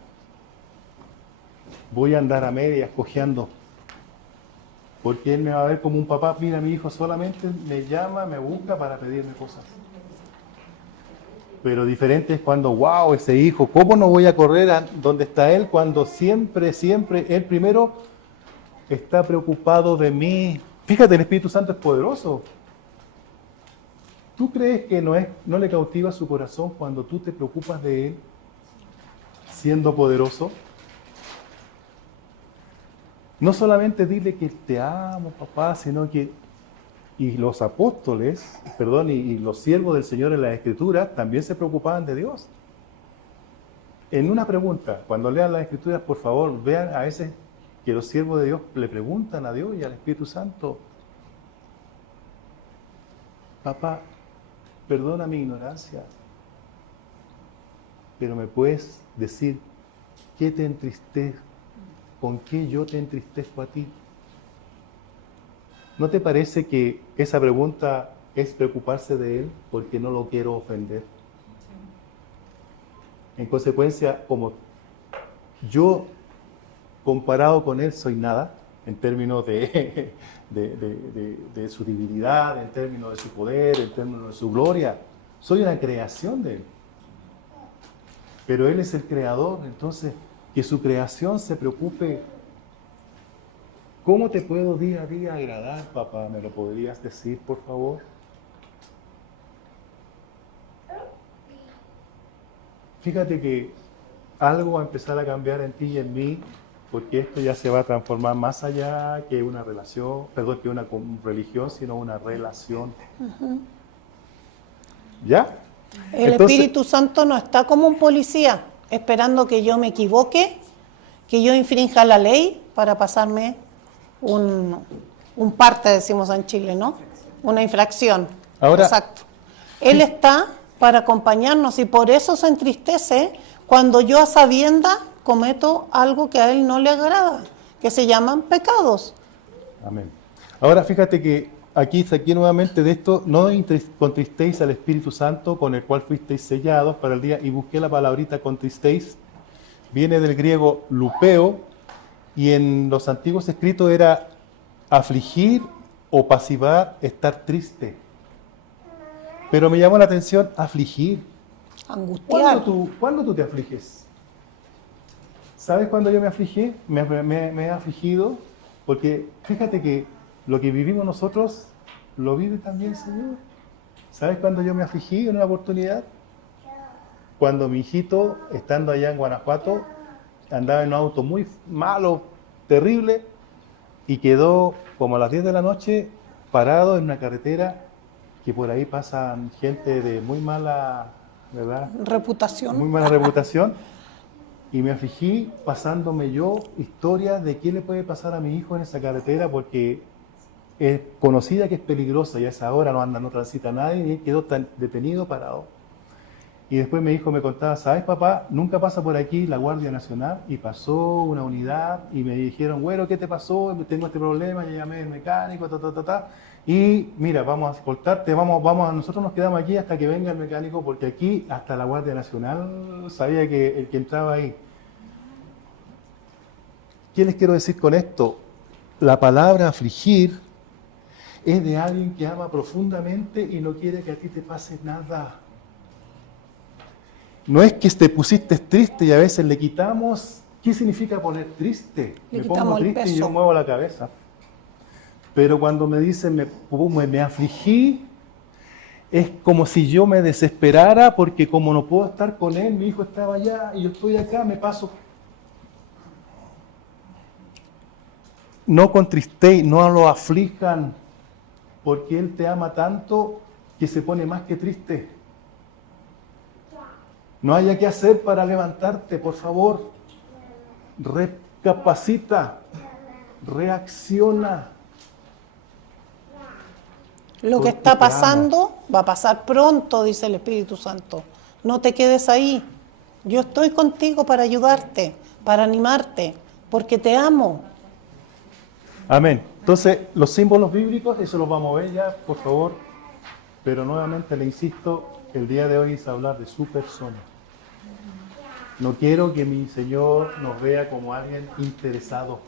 voy a andar a medias, cojeando. Porque Él me va a ver como un papá. Mira, mi hijo solamente me llama, me busca para pedirme cosas. Pero diferente es cuando, wow, ese hijo, ¿cómo no voy a correr a donde está Él cuando siempre, Él primero está preocupado de mí? Fíjate, el Espíritu Santo es poderoso. ¿Tú crees que no le cautiva su corazón cuando tú te preocupas de Él siendo poderoso? No solamente dile que te amo, papá, sino que, y los apóstoles, y los siervos del Señor en la Escritura también se preocupaban de Dios. En una pregunta, cuando lean las Escrituras, por favor, vean a veces que los siervos de Dios le preguntan a Dios y al Espíritu Santo, papá, perdona mi ignorancia, pero me puedes decir qué te entristece, con qué yo te entristezco a ti. ¿No te parece que esa pregunta es preocuparse de Él porque no lo quiero ofender? En consecuencia, como yo comparado con Él soy nada, en términos de su divinidad, en términos de su poder, en términos de su gloria, soy una creación de Él. Pero Él es el creador, entonces que su creación se preocupe. ¿Cómo te puedo día a día agradar, papá? ¿Me lo podrías decir, por favor? Fíjate que algo va a empezar a cambiar en ti y en mí, porque esto ya se va a transformar más allá que una relación, que una religión, sino una relación. ¿Ya? El Espíritu Santo no está como un policía, esperando que yo me equivoque, que yo infrinja la ley para pasarme un parte, decimos en Chile, ¿no? Una infracción. Ahora, exacto. Él está para acompañarnos y por eso se entristece cuando yo a sabienda cometo algo que a Él no le agrada, que se llaman pecados. Amén. Ahora fíjate que aquí nuevamente de esto, no contristéis al Espíritu Santo con el cual fuisteis sellados para el día, y busqué la palabrita contristéis, viene del griego lupeo, y en los antiguos escritos era afligir o pasivar, estar triste. Pero me llamó la atención afligir. Angustiar. ¿Cuándo tú te afliges? ¿Sabes cuándo yo me afligí? Me he afligido porque fíjate que lo que vivimos nosotros lo vive también el Señor. ¿Sabes cuándo yo me afligí en una oportunidad? Cuando mi hijito, estando allá en Guanajuato, andaba en un auto muy malo, terrible, y quedó como a las 10 de la noche parado en una carretera que por ahí pasan gente de muy mala, ¿verdad? Reputación. Muy mala reputación. Y me afligí pasándome yo historias de qué le puede pasar a mi hijo en esa carretera, porque es conocida que es peligrosa y a esa hora no transita nadie y quedó tan detenido, parado. Y después me contaba, ¿sabes, papá? Nunca pasa por aquí la Guardia Nacional y pasó una unidad y me dijeron, bueno, ¿qué te pasó? Tengo este problema, ya llamé al mecánico, y mira, vamos a escoltarte, nosotros nos quedamos aquí hasta que venga el mecánico porque aquí hasta la Guardia Nacional sabía que el que entraba ahí. ¿Qué les quiero decir con esto? La palabra afligir es de alguien que ama profundamente y no quiere que a ti te pase nada. No es que te pusiste triste y a veces le quitamos. ¿Qué significa poner triste? Le me quitamos pongo el triste y peso. yo muevo la cabeza. Pero cuando me dicen me afligí, es como si yo me desesperara porque como no puedo estar con él, mi hijo estaba allá y yo estoy acá, me paso. No contristéis, no lo aflijan, porque Él te ama tanto que se pone más que triste. No haya que hacer para levantarte, por favor. Recapacita, reacciona. Lo que Porque está te pasando va a pasar pronto, dice el Espíritu Santo. No te quedes ahí. Yo estoy contigo para ayudarte, para animarte, porque te amo. Amén. Entonces, los símbolos bíblicos, eso los vamos a ver ya, por favor. Pero nuevamente le insisto, el día de hoy es hablar de su persona. No quiero que mi Señor nos vea como alguien interesado.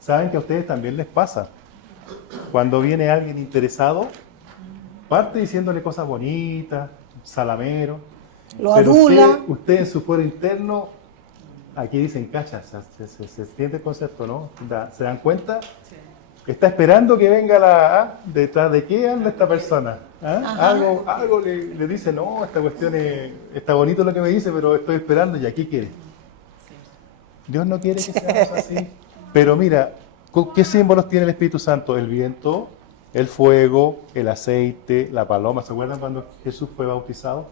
Saben que a ustedes también les pasa. Cuando viene alguien interesado, parte diciéndole cosas bonitas, salamero. Lo pero adula. usted en su fuero interno, aquí dicen cacha, se entiende el concepto, ¿no? ¿Se dan cuenta? Sí. Está esperando que venga detrás de qué anda esta persona. ¿Ah? Algo le dice, no, esta cuestión está bonito lo que me dice, pero estoy esperando y aquí quiere. Sí. Dios no quiere que seamos así. Pero mira, ¿qué símbolos tiene el Espíritu Santo? El viento, el fuego, el aceite, la paloma. ¿Se acuerdan cuando Jesús fue bautizado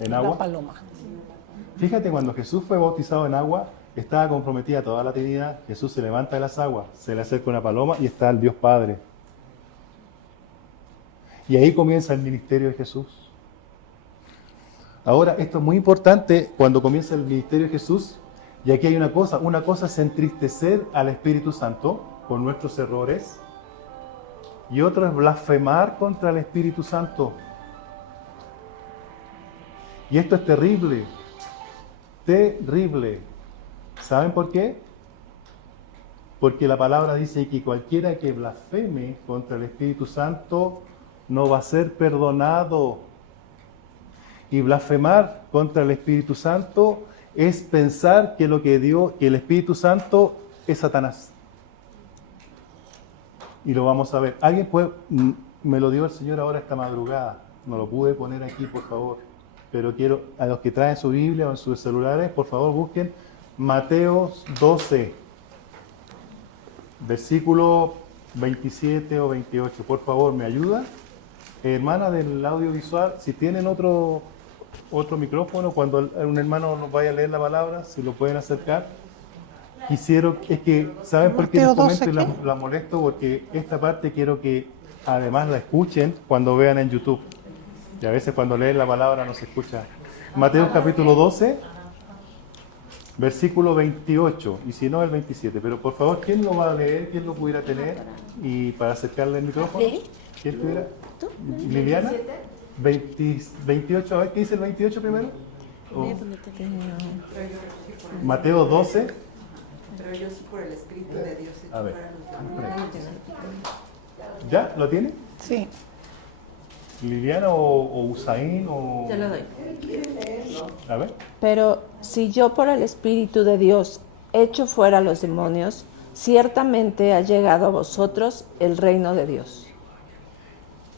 en agua? La paloma. Fíjate, cuando Jesús fue bautizado en agua, estaba comprometida toda la Trinidad. Jesús se levanta de las aguas, se le acerca una paloma y está el Dios Padre. Y ahí comienza el ministerio de Jesús. Ahora, esto es muy importante cuando comienza el ministerio de Jesús, y aquí hay una cosa es entristecer al Espíritu Santo con nuestros errores, y otra es blasfemar contra el Espíritu Santo. Y esto es terrible. Terrible. ¿Saben por qué? Porque la palabra dice que cualquiera que blasfeme contra el Espíritu Santo no va a ser perdonado. Y blasfemar contra el Espíritu Santo es pensar que que el Espíritu Santo es Satanás. Y lo vamos a ver. Alguien me lo dio el Señor ahora esta madrugada. No lo pude poner aquí, por favor. Pero quiero, a los que traen su Biblia o en sus celulares, por favor busquen Mateo 12, versículo 27 o 28. Por favor, ¿me ayuda? Hermana del audiovisual, si tienen otro micrófono, cuando un hermano nos vaya a leer la palabra, si lo pueden acercar. ¿Saben por qué les comento y la molesto? Porque esta parte quiero que además la escuchen cuando vean en YouTube. Y a veces cuando leen la palabra no se escucha. Mateo capítulo 12, versículo 28, y si no el 27. Pero por favor, ¿quién lo va a leer? ¿Quién lo pudiera tener? Y para acercarle el micrófono. ¿Quién tuviera? ¿Liliana? 28, a ver, ¿qué dice el 28 primero? Mateo 12. Pero yo sí por el Espíritu de Dios. A ver. ¿Ya? ¿Lo tiene? Sí. ¿Liliana o Usain o...? Te lo doy. A ver. Pero si yo por el Espíritu de Dios echo fuera a los demonios, ciertamente ha llegado a vosotros el reino de Dios.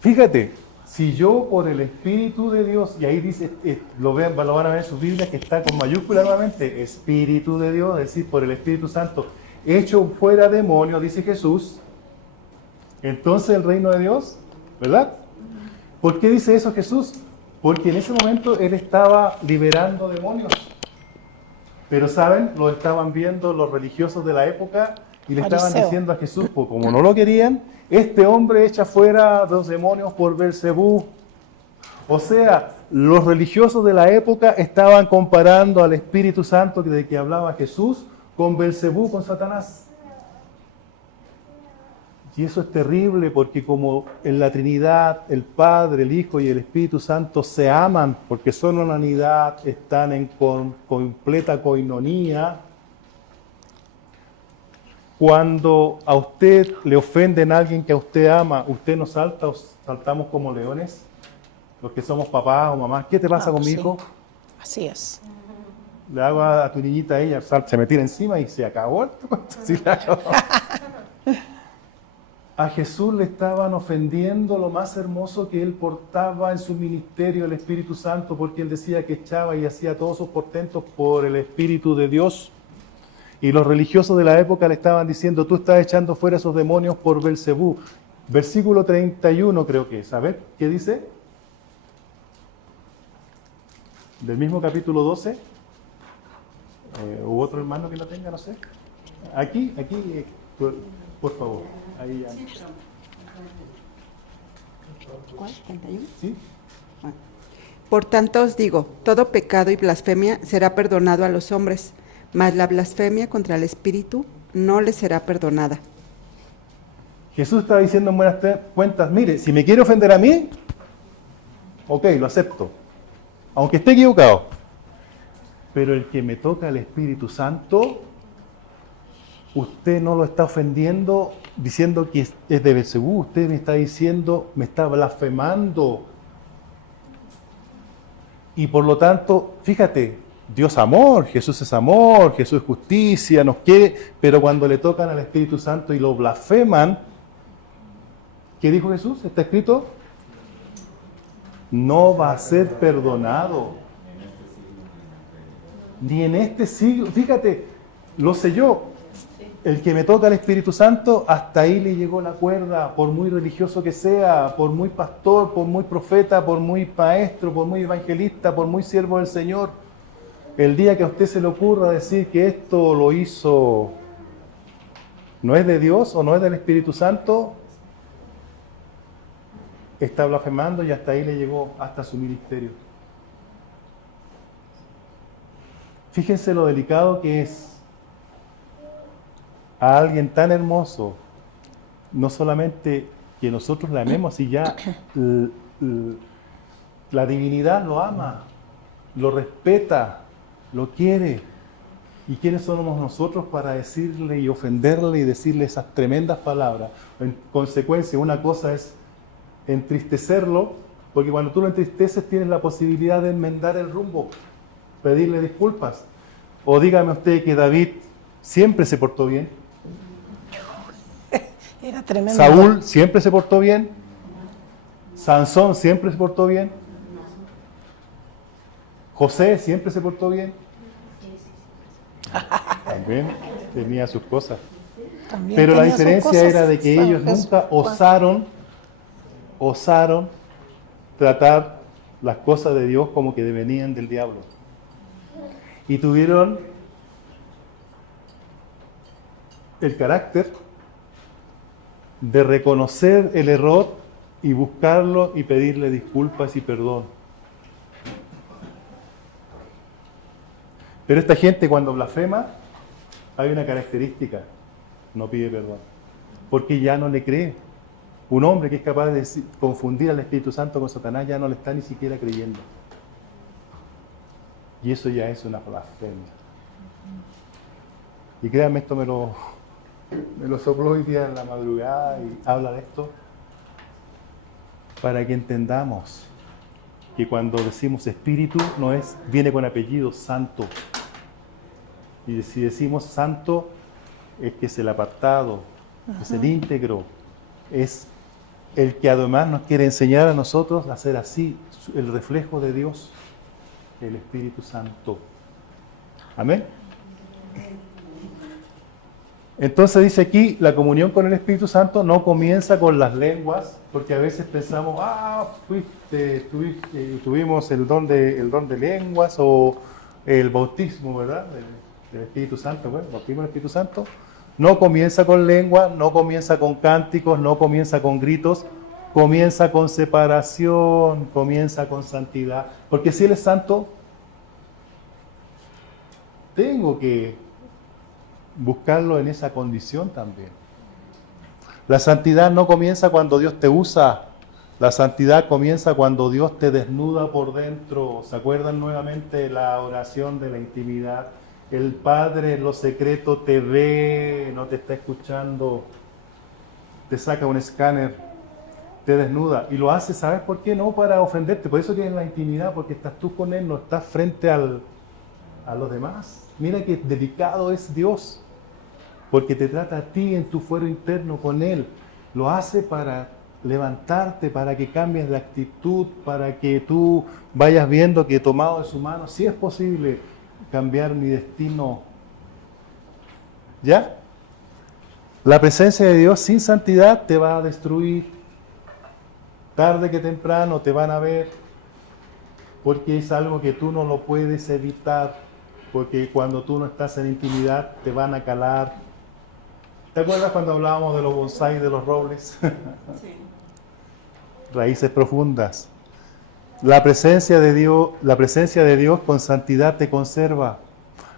Fíjate, si yo por el Espíritu de Dios, y ahí dice, lo van a ver en sus Biblias que está con mayúscula nuevamente, Espíritu de Dios, es decir, por el Espíritu Santo, echo fuera demonios, dice Jesús, entonces el reino de Dios, ¿verdad? ¿Por qué dice eso Jesús? Porque en ese momento Él estaba liberando demonios. Pero ¿saben? Lo estaban viendo los religiosos de la época Y le estaban Fariseo. diciendo a Jesús, pues como no lo querían, este hombre echa fuera a los demonios por Belcebú. O sea, los religiosos de la época estaban comparando al Espíritu Santo de que hablaba Jesús con Belcebú, con Satanás. Y eso es terrible porque como en la Trinidad el Padre, el Hijo y el Espíritu Santo se aman porque son una unidad, están en completa coinonía. Cuando a usted le ofenden a alguien que a usted ama, ¿usted no salta o saltamos como leones? Los que somos papás o mamás, ¿qué te pasa con mi hijo? Así es. Le hago a tu niñita a ella, se me tira encima y se acabó el cuento. Sí, claro. A Jesús le estaban ofendiendo lo más hermoso que él portaba en su ministerio, el Espíritu Santo, porque él decía que echaba y hacía todos sus portentos por el Espíritu de Dios. Y los religiosos de la época le estaban diciendo, tú estás echando fuera esos demonios por Belcebú. Versículo 31 creo que es. A ver, ¿qué dice? Del mismo capítulo 12. ¿Hubo otro hermano que lo tenga? No sé. Aquí, por favor. Ahí ya. ¿Cuál? ¿31? ¿Sí? Por tanto os digo, todo pecado y blasfemia será perdonado a los hombres, mas la blasfemia contra el Espíritu no le será perdonada. Jesús estaba diciendo en buenas cuentas, mire, si me quiere ofender a mí, ok, lo acepto, aunque esté equivocado. Pero el que me toca el Espíritu Santo, usted no lo está ofendiendo diciendo que es de Belcebú, usted me está diciendo, me está blasfemando. Y por lo tanto, fíjate, Dios es amor, Jesús es justicia, nos quiere, pero cuando le tocan al Espíritu Santo y lo blasfeman, ¿qué dijo Jesús? Está escrito, no va a ser perdonado. Ni en este siglo, fíjate, lo selló. El que me toca el Espíritu Santo, hasta ahí le llegó la cuerda, por muy religioso que sea, por muy pastor, por muy profeta, por muy maestro, por muy evangelista, por muy siervo del Señor. El día que a usted se le ocurra decir que esto lo hizo, no es de Dios o no es del Espíritu Santo, está blasfemando y hasta ahí le llegó, hasta su ministerio. Fíjense lo delicado que es a alguien tan hermoso, no solamente que nosotros la amemos, y ya la divinidad lo ama, lo respeta, lo quiere. ¿Y quiénes somos nosotros para decirle y ofenderle y decirle esas tremendas palabras? En consecuencia, una cosa es entristecerlo, porque cuando tú lo entristeces tienes la posibilidad de enmendar el rumbo, pedirle disculpas. O dígame usted que David siempre se portó bien. Era tremendo. Saúl siempre se portó bien. Sansón siempre se portó bien. José siempre se portó bien. También tenía sus cosas. También Pero la tenía sus diferencia cosas. era de que ellos nunca osaron tratar las cosas de Dios como que venían del diablo. Y tuvieron el carácter de reconocer el error y buscarlo y pedirle disculpas y perdón. Pero esta gente cuando blasfema, hay una característica, no pide perdón, porque ya no le cree. Un hombre que es capaz de confundir al Espíritu Santo con Satanás ya no le está ni siquiera creyendo. Y eso ya es una blasfemia. Y créanme, esto me lo sopló hoy día en la madrugada y habla de esto para que entendamos que cuando decimos espíritu viene con apellido santo. Y si decimos santo es que es el apartado, es el íntegro, es el que además nos quiere enseñar a nosotros a ser así, el reflejo de Dios, el Espíritu Santo. Amén. Entonces dice aquí, la comunión con el Espíritu Santo no comienza con las lenguas, porque a veces pensamos, tuvimos el don de lenguas o el bautismo, ¿verdad? Del Espíritu Santo, bueno, bautismo del Espíritu Santo. No comienza con lengua, no comienza con cánticos, no comienza con gritos, comienza con separación, comienza con santidad. Porque si Él es santo, tengo que buscarlo en esa condición también. La santidad no comienza cuando Dios te usa. La santidad comienza cuando Dios te desnuda por dentro. ¿Se acuerdan nuevamente la oración de la intimidad? El Padre en lo secreto te ve, no te está escuchando. Te saca un escáner, te desnuda. Y lo hace, ¿sabes por qué? No para ofenderte. Por eso tienes la intimidad, porque estás tú con Él, no estás frente a los demás. Mira qué delicado es Dios, porque te trata a ti en tu fuero interno con Él. Lo hace para levantarte, para que cambies de actitud, para que tú vayas viendo que tomado de su mano, sí es posible cambiar mi destino. ¿Ya? La presencia de Dios sin santidad te va a destruir. Tarde que temprano te van a ver, porque es algo que tú no lo puedes evitar, porque cuando tú no estás en intimidad te van a calar. ¿Te acuerdas cuando hablábamos de los bonsái, de los robles? Sí. Raíces profundas. La presencia de Dios con santidad te conserva.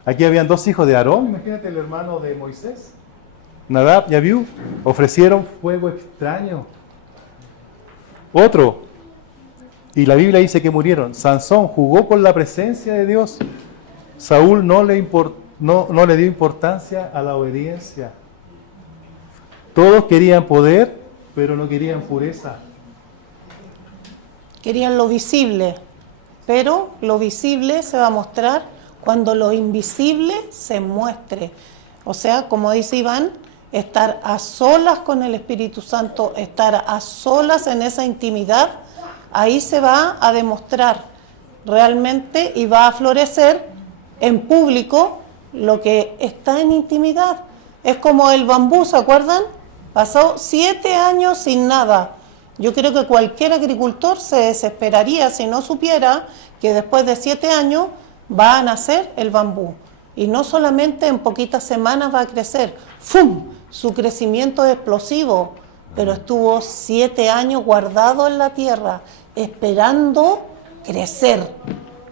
Aquí habían dos hijos de Aarón, imagínate el hermano de Moisés, Nadab y Abiú, ofrecieron fuego extraño. Otro, y la Biblia dice que murieron. Sansón jugó con la presencia de Dios. Saúl no le dio importancia a la obediencia. Todos querían poder, pero no querían pureza. Querían lo visible, pero lo visible se va a mostrar cuando lo invisible se muestre. O sea, como dice Iván, estar a solas con el Espíritu Santo, estar a solas en esa intimidad, ahí se va a demostrar realmente y va a florecer en público lo que está en intimidad. Es como el bambú, ¿se acuerdan? Pasó 7 años sin nada. Yo creo que cualquier agricultor se desesperaría si no supiera que después de 7 años va a nacer el bambú. Y no solamente en poquitas semanas va a crecer. ¡Fum! Su crecimiento es explosivo, pero estuvo 7 años guardado en la tierra, esperando crecer.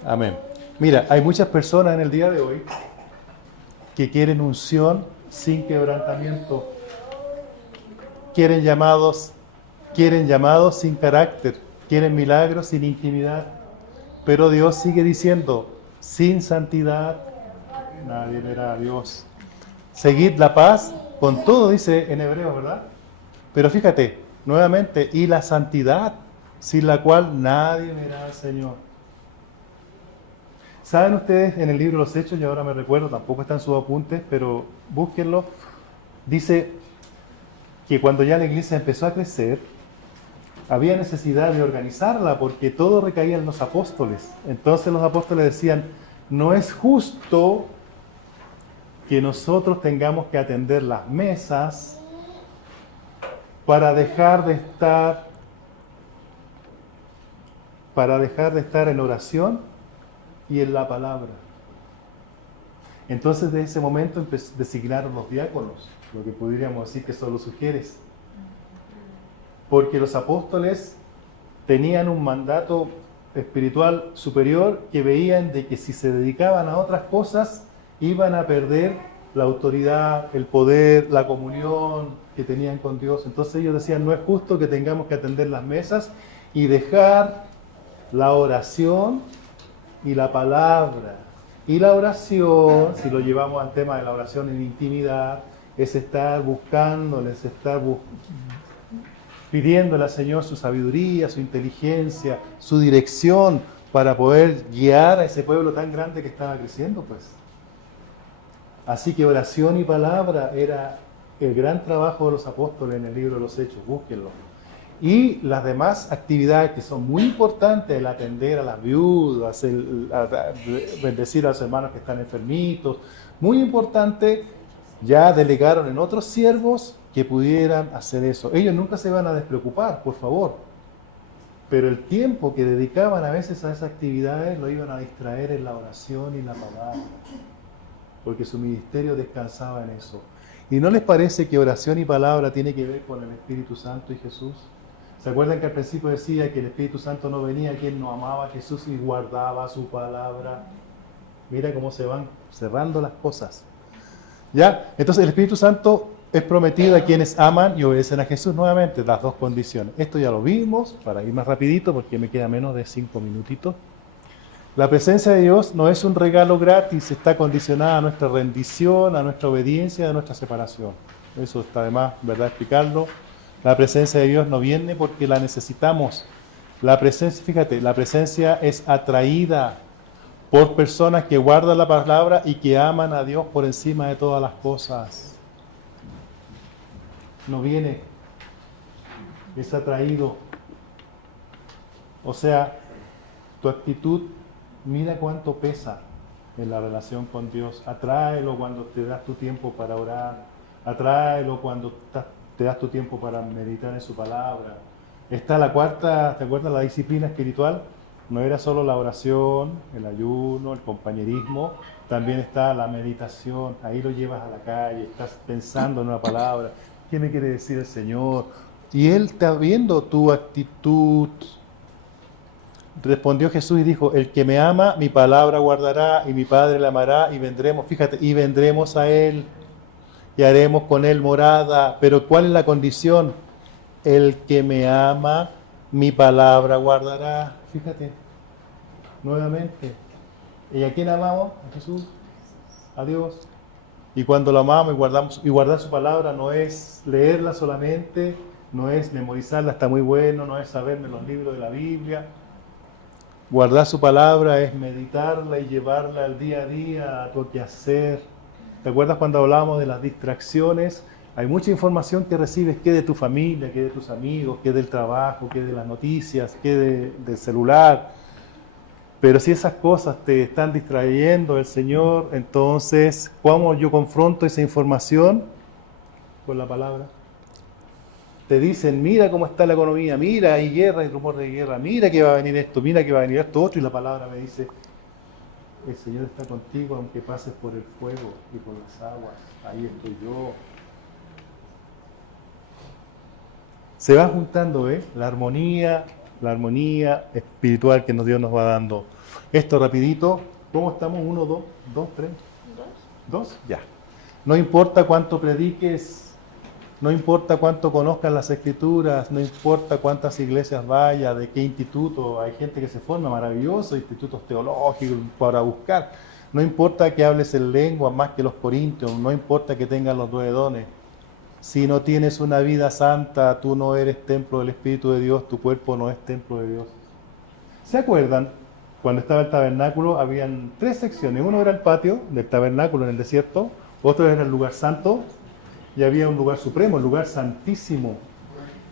Amén. Mira, hay muchas personas en el día de hoy que quieren unción sin quebrantamiento. Quieren llamados sin carácter, quieren milagros sin intimidad. Pero Dios sigue diciendo, sin santidad nadie verá a Dios. Seguid la paz con todo, dice en hebreo, ¿verdad? Pero fíjate, nuevamente, y la santidad, sin la cual nadie verá al Señor. ¿Saben ustedes en el libro de los Hechos, y ahora me recuerdo, tampoco están sus apuntes, pero búsquenlo, dice que cuando ya la iglesia empezó a crecer, había necesidad de organizarla porque todo recaía en los apóstoles. Entonces los apóstoles decían, no es justo que nosotros tengamos que atender las mesas para dejar de estar en oración y en la palabra. Entonces de ese momento designaron los diáconos, lo que podríamos decir que son los sugieres, porque los apóstoles tenían un mandato espiritual superior que veían de que si se dedicaban a otras cosas iban a perder la autoridad, el poder, la comunión que tenían con Dios. Entonces ellos decían, no es justo que tengamos que atender las mesas y dejar la oración y la palabra. Y la oración, si lo llevamos al tema de la oración en intimidad, es estar buscándole, es estar pidiéndole al Señor su sabiduría, su inteligencia, su dirección para poder guiar a ese pueblo tan grande que estaba creciendo, pues. Así que oración y palabra era el gran trabajo de los apóstoles en el libro de los Hechos, búsquenlo. Y las demás actividades que son muy importantes, el atender a las viudas, bendecir a los hermanos que están enfermitos, muy importante, ya delegaron en otros siervos que pudieran hacer eso. Ellos nunca se van a despreocupar, por favor, pero el tiempo que dedicaban a veces a esas actividades lo iban a distraer en la oración y la palabra, porque su ministerio descansaba en eso. ¿Y no les parece que oración y palabra tiene que ver con el Espíritu Santo y Jesús? ¿Se acuerdan que al principio decía que el Espíritu Santo no venía a quien no amaba a Jesús y guardaba su palabra? Mira cómo se van cerrando las cosas. ¿Ya? Entonces el Espíritu Santo es prometido a quienes aman y obedecen a Jesús. Nuevamente, las dos condiciones. Esto ya lo vimos, para ir más rapidito, porque me queda menos de 5 minutitos. La presencia de Dios no es un regalo gratis, está condicionada a nuestra rendición, a nuestra obediencia, a nuestra separación. Eso está de más, ¿verdad?, explicarlo. La presencia de Dios no viene porque la necesitamos. La presencia, fíjate, la presencia es atraída por personas que guardan la palabra y que aman a Dios por encima de todas las cosas. No viene, es atraído. O sea, tu actitud, mira cuánto pesa en la relación con Dios. Atráelo cuando te das tu tiempo para orar. Atráelo cuando te das tu tiempo para meditar en su palabra. Está la cuarta, ¿te acuerdas? La disciplina espiritual. No era solo la oración, el ayuno, el compañerismo. También está la meditación. Ahí lo llevas a la calle, estás pensando en una palabra. ¿Qué me quiere decir el Señor? Y Él está viendo tu actitud. Respondió Jesús y dijo, el que me ama, mi palabra guardará, y mi Padre le amará, y vendremos, fíjate, y vendremos a Él, y haremos con Él morada. Pero ¿cuál es la condición? El que me ama, mi palabra guardará. Fíjate, nuevamente. ¿Y a quién amamos? A Jesús, a Dios. Y cuando lo amamos y guardar su palabra no es leerla solamente, no es memorizarla, está muy bueno, no es saberme los libros de la Biblia. Guardar su palabra es meditarla y llevarla al día a día, a tu quehacer. ¿Te acuerdas cuando hablábamos de las distracciones? Hay mucha información que recibes, que de tu familia, que de tus amigos, que del trabajo, que de las noticias, que del celular. Pero si esas cosas te están distrayendo del Señor, entonces, ¿cómo yo confronto esa información? Con la palabra. Te dicen, mira cómo está la economía, mira, hay guerra, hay rumor de guerra, mira que va a venir esto, mira que va a venir esto otro, y la palabra me dice, el Señor está contigo aunque pases por el fuego y por las aguas, ahí estoy yo. Se va juntando, la armonía espiritual que Dios nos va dando. Esto rapidito, ¿cómo estamos? 1, 2, 3. ¿2? Ya. No importa cuánto prediques, no importa cuánto conozcas las Escrituras, no importa cuántas iglesias vayas, de qué instituto, hay gente que se forma maravilloso, institutos teológicos para buscar. No importa que hables en lengua más que los corintios, no importa que tengas los 9 dones. Si no tienes una vida santa, tú no eres templo del Espíritu de Dios, tu cuerpo no es templo de Dios. ¿Se acuerdan? Cuando estaba el tabernáculo, habían 3 secciones. Uno era el patio del tabernáculo en el desierto, otro era el lugar santo, y había un lugar supremo, el lugar santísimo.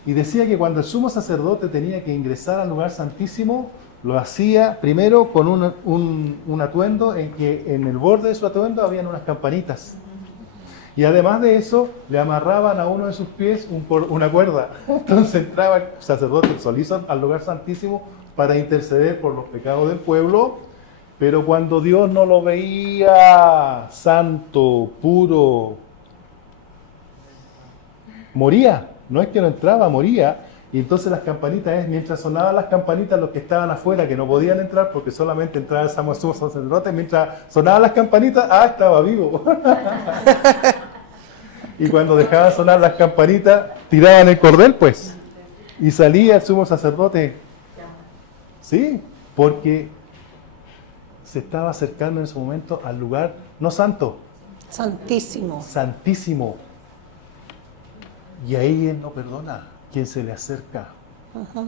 Y decía que cuando el sumo sacerdote tenía que ingresar al lugar santísimo, lo hacía primero con un atuendo en que en el borde de su atuendo habían unas campanitas. Y además de eso, le amarraban a uno de sus pies una cuerda. Entonces entraba el sacerdote solísimo al lugar santísimo para interceder por los pecados del pueblo. Pero cuando Dios no lo veía santo, puro, moría. No es que no entraba, moría. Y entonces las campanitas, mientras sonaban las campanitas, los que estaban afuera, que no podían entrar porque solamente entraba el sumo sacerdote, mientras sonaban las campanitas, estaba vivo. Y cuando dejaban sonar las campanitas, tiraban el cordel, pues. Y salía el sumo sacerdote. Sí, porque se estaba acercando en ese momento al lugar, no santo. Santísimo. Santísimo. Y ahí Él no perdona quien se le acerca. Ajá.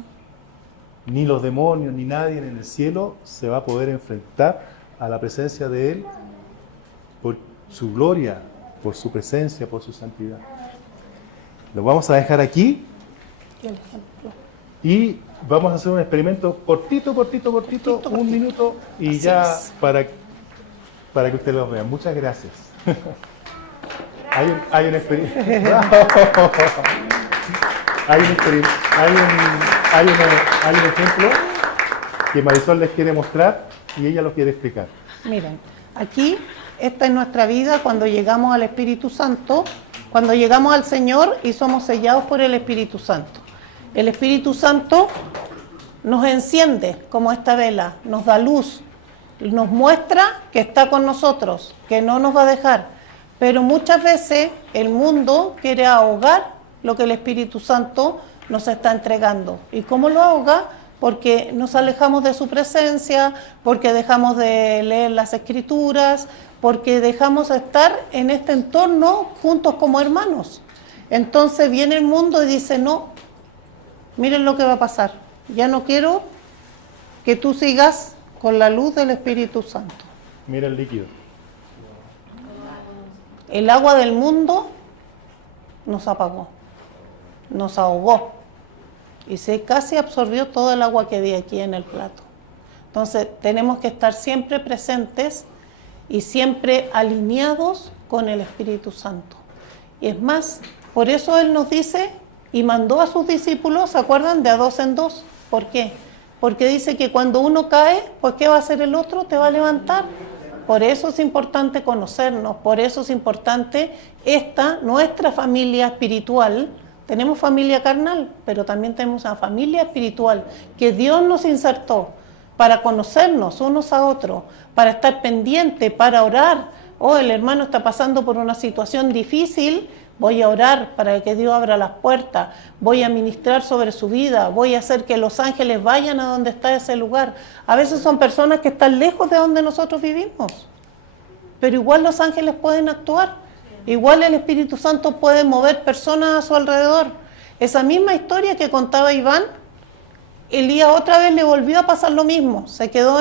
Ni los demonios, ni nadie en el cielo se va a poder enfrentar a la presencia de Él por su gloria, por su presencia, por su santidad. Lo vamos a dejar aquí y vamos a hacer un experimento cortito, 1 minuto, y así ya es. para que ustedes lo vean. Muchas gracias. Hay un experimento. Hay un ejemplo que Marisol les quiere mostrar y ella lo quiere explicar. Miren, aquí, esta es nuestra vida cuando llegamos al Espíritu Santo. cuando llegamos al Señor y somos sellados por el Espíritu Santo. El Espíritu Santo nos enciende como esta vela, nos da luz, nos muestra que está con nosotros, que no nos va a dejar. Pero muchas veces el mundo quiere ahogar lo que el Espíritu Santo nos está entregando. ¿Y cómo lo ahoga? Porque nos alejamos de su presencia, porque dejamos de leer las Escrituras, porque dejamos de estar en este entorno juntos como hermanos. Entonces viene el mundo y dice, no, miren lo que va a pasar. Ya no quiero que tú sigas con la luz del Espíritu Santo. Mira el líquido. El agua del mundo nos apagó, nos ahogó y se casi absorbió todo el agua que había aquí en el plato. Entonces tenemos que estar siempre presentes y siempre alineados con el Espíritu Santo. Y es más, por eso Él nos dice y mandó a sus discípulos, ¿se acuerdan? De a 2 en 2. ¿Por qué? Porque dice que cuando uno cae, pues ¿qué va a hacer el otro? Te va a levantar. Por eso es importante conocernos, por eso es importante nuestra familia espiritual. Tenemos familia carnal, pero también tenemos una familia espiritual que Dios nos insertó para conocernos unos a otros, para estar pendiente, para orar. Oh, el hermano está pasando por una situación difícil, voy a orar para que Dios abra las puertas, voy a ministrar sobre su vida, voy a hacer que los ángeles vayan a donde está ese lugar. A veces son personas que están lejos de donde nosotros vivimos, pero igual los ángeles pueden actuar, igual el Espíritu Santo puede mover personas a su alrededor. Esa misma historia que contaba Iván, Elías otra vez le volvió a pasar lo mismo, se quedó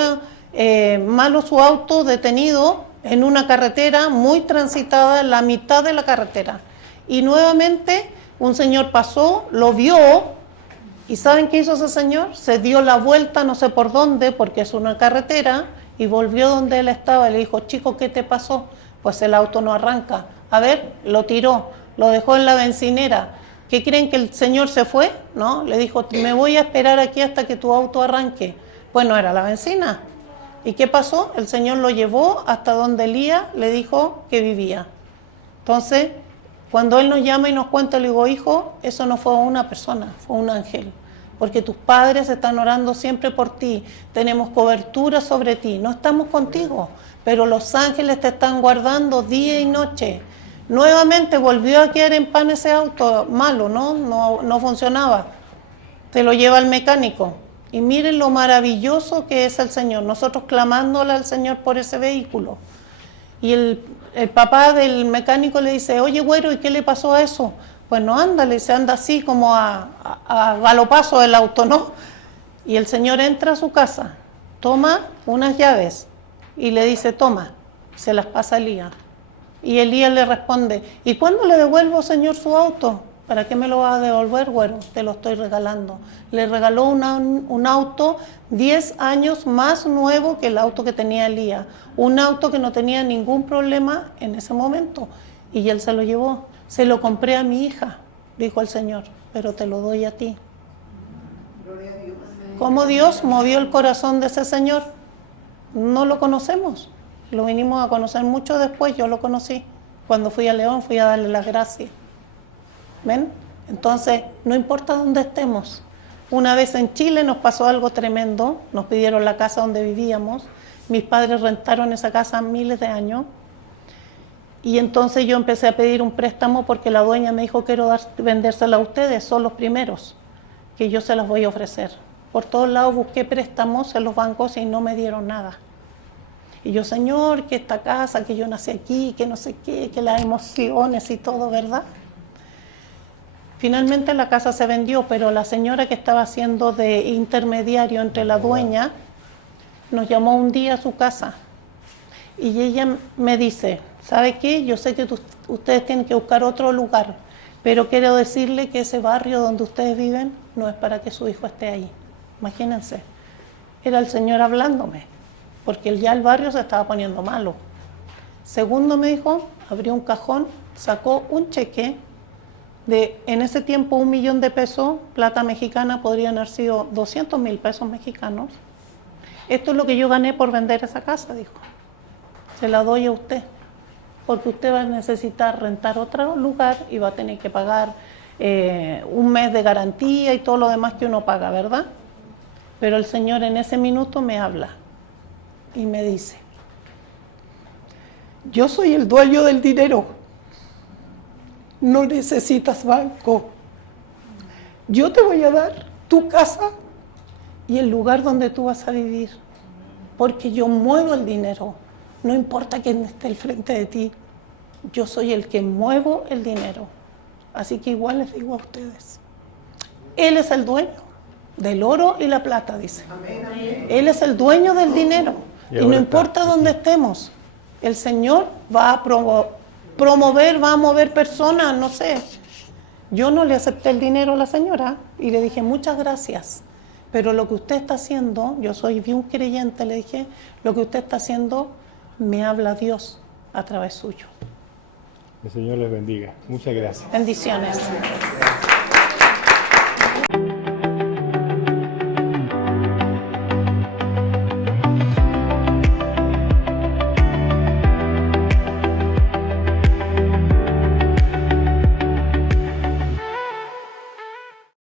malo su auto detenido en una carretera muy transitada, en la mitad de la carretera. Y nuevamente un señor pasó, lo vio, y ¿saben qué hizo ese señor? Se dio la vuelta, no sé por dónde, porque es una carretera, y volvió donde él estaba y le dijo, chico, ¿qué te pasó? Pues el auto no arranca. A ver, lo tiró, lo dejó en la bencinera. ¿Qué creen que el señor se fue? No, le dijo, me voy a esperar aquí hasta que tu auto arranque. Pues no era la benzina. ¿Y qué pasó? El Señor lo llevó hasta donde Elías le dijo que vivía. Entonces, cuando Él nos llama y nos cuenta, le digo, hijo, eso no fue una persona, fue un ángel. Porque tus padres están orando siempre por ti, tenemos cobertura sobre ti, no estamos contigo, pero los ángeles te están guardando día y noche. Nuevamente volvió a quedar en pan ese auto malo, no funcionaba. Te lo lleva el mecánico. Y miren lo maravilloso que es el Señor, nosotros clamándole al Señor por ese vehículo. Y el papá del mecánico le dice, oye, güero, ¿y qué le pasó a eso? Pues no anda, se anda así como a galopazo el auto, ¿no? Y el Señor entra a su casa, toma unas llaves y le dice, toma, se las pasa a Elías. Y Elías le responde, ¿y cuándo le devuelvo, Señor, su auto? ¿Para qué me lo vas a devolver, güero? Te lo estoy regalando. Le regaló un auto 10 años más nuevo que el auto que tenía Elías. Un auto que no tenía ningún problema en ese momento. Y él se lo llevó. Se lo compré a mi hija, dijo el Señor, pero te lo doy a ti. ¿Cómo Dios movió el corazón de ese señor? No lo conocemos. Lo vinimos a conocer mucho después, yo lo conocí. Cuando fui a León, fui a darle las gracias. ¿Ven? Entonces, no importa dónde estemos. Una vez en Chile nos pasó algo tremendo, nos pidieron la casa donde vivíamos, mis padres rentaron esa casa miles de años, y entonces yo empecé a pedir un préstamo porque la dueña me dijo, quiero vendérsela a ustedes, son los primeros, que yo se las voy a ofrecer. Por todos lados busqué préstamos en los bancos y no me dieron nada. Y yo, Señor, que esta casa, que yo nací aquí, que no sé qué, que las emociones y todo, ¿verdad? Finalmente la casa se vendió, pero la señora que estaba haciendo de intermediario entre la dueña nos llamó un día a su casa y ella me dice, ¿sabe qué? Yo sé que ustedes tienen que buscar otro lugar, pero quiero decirle que ese barrio donde ustedes viven no es para que su hijo esté ahí. Imagínense, era el Señor hablándome, porque ya el barrio se estaba poniendo malo. Segundo me dijo, abrió un cajón, sacó un cheque de, en ese tiempo, 1 millón de pesos, plata mexicana, podrían haber sido 200,000 pesos mexicanos. Esto es lo que yo gané por vender esa casa, dijo. Se la doy a usted. porque usted va a necesitar rentar otro lugar y va a tener que pagar un mes de garantía y todo lo demás que uno paga, ¿verdad? Pero el Señor en ese minuto me habla y me dice, yo soy el dueño del dinero, no necesitas banco, yo te voy a dar tu casa y el lugar donde tú vas a vivir, porque yo muevo el dinero, no importa quién esté al frente de ti, yo soy el que muevo el dinero. Así que igual les digo a ustedes, Él es el dueño del oro y la plata, dice. Él es el dueño del dinero. Y no importa dónde estemos, el Señor va a promover, va a mover personas, no sé. Yo no le acepté el dinero a la señora y le dije, muchas gracias. Pero lo que usted está haciendo, yo soy bien creyente, le dije, lo que usted está haciendo me habla Dios a través suyo. El Señor les bendiga. Muchas gracias. Bendiciones.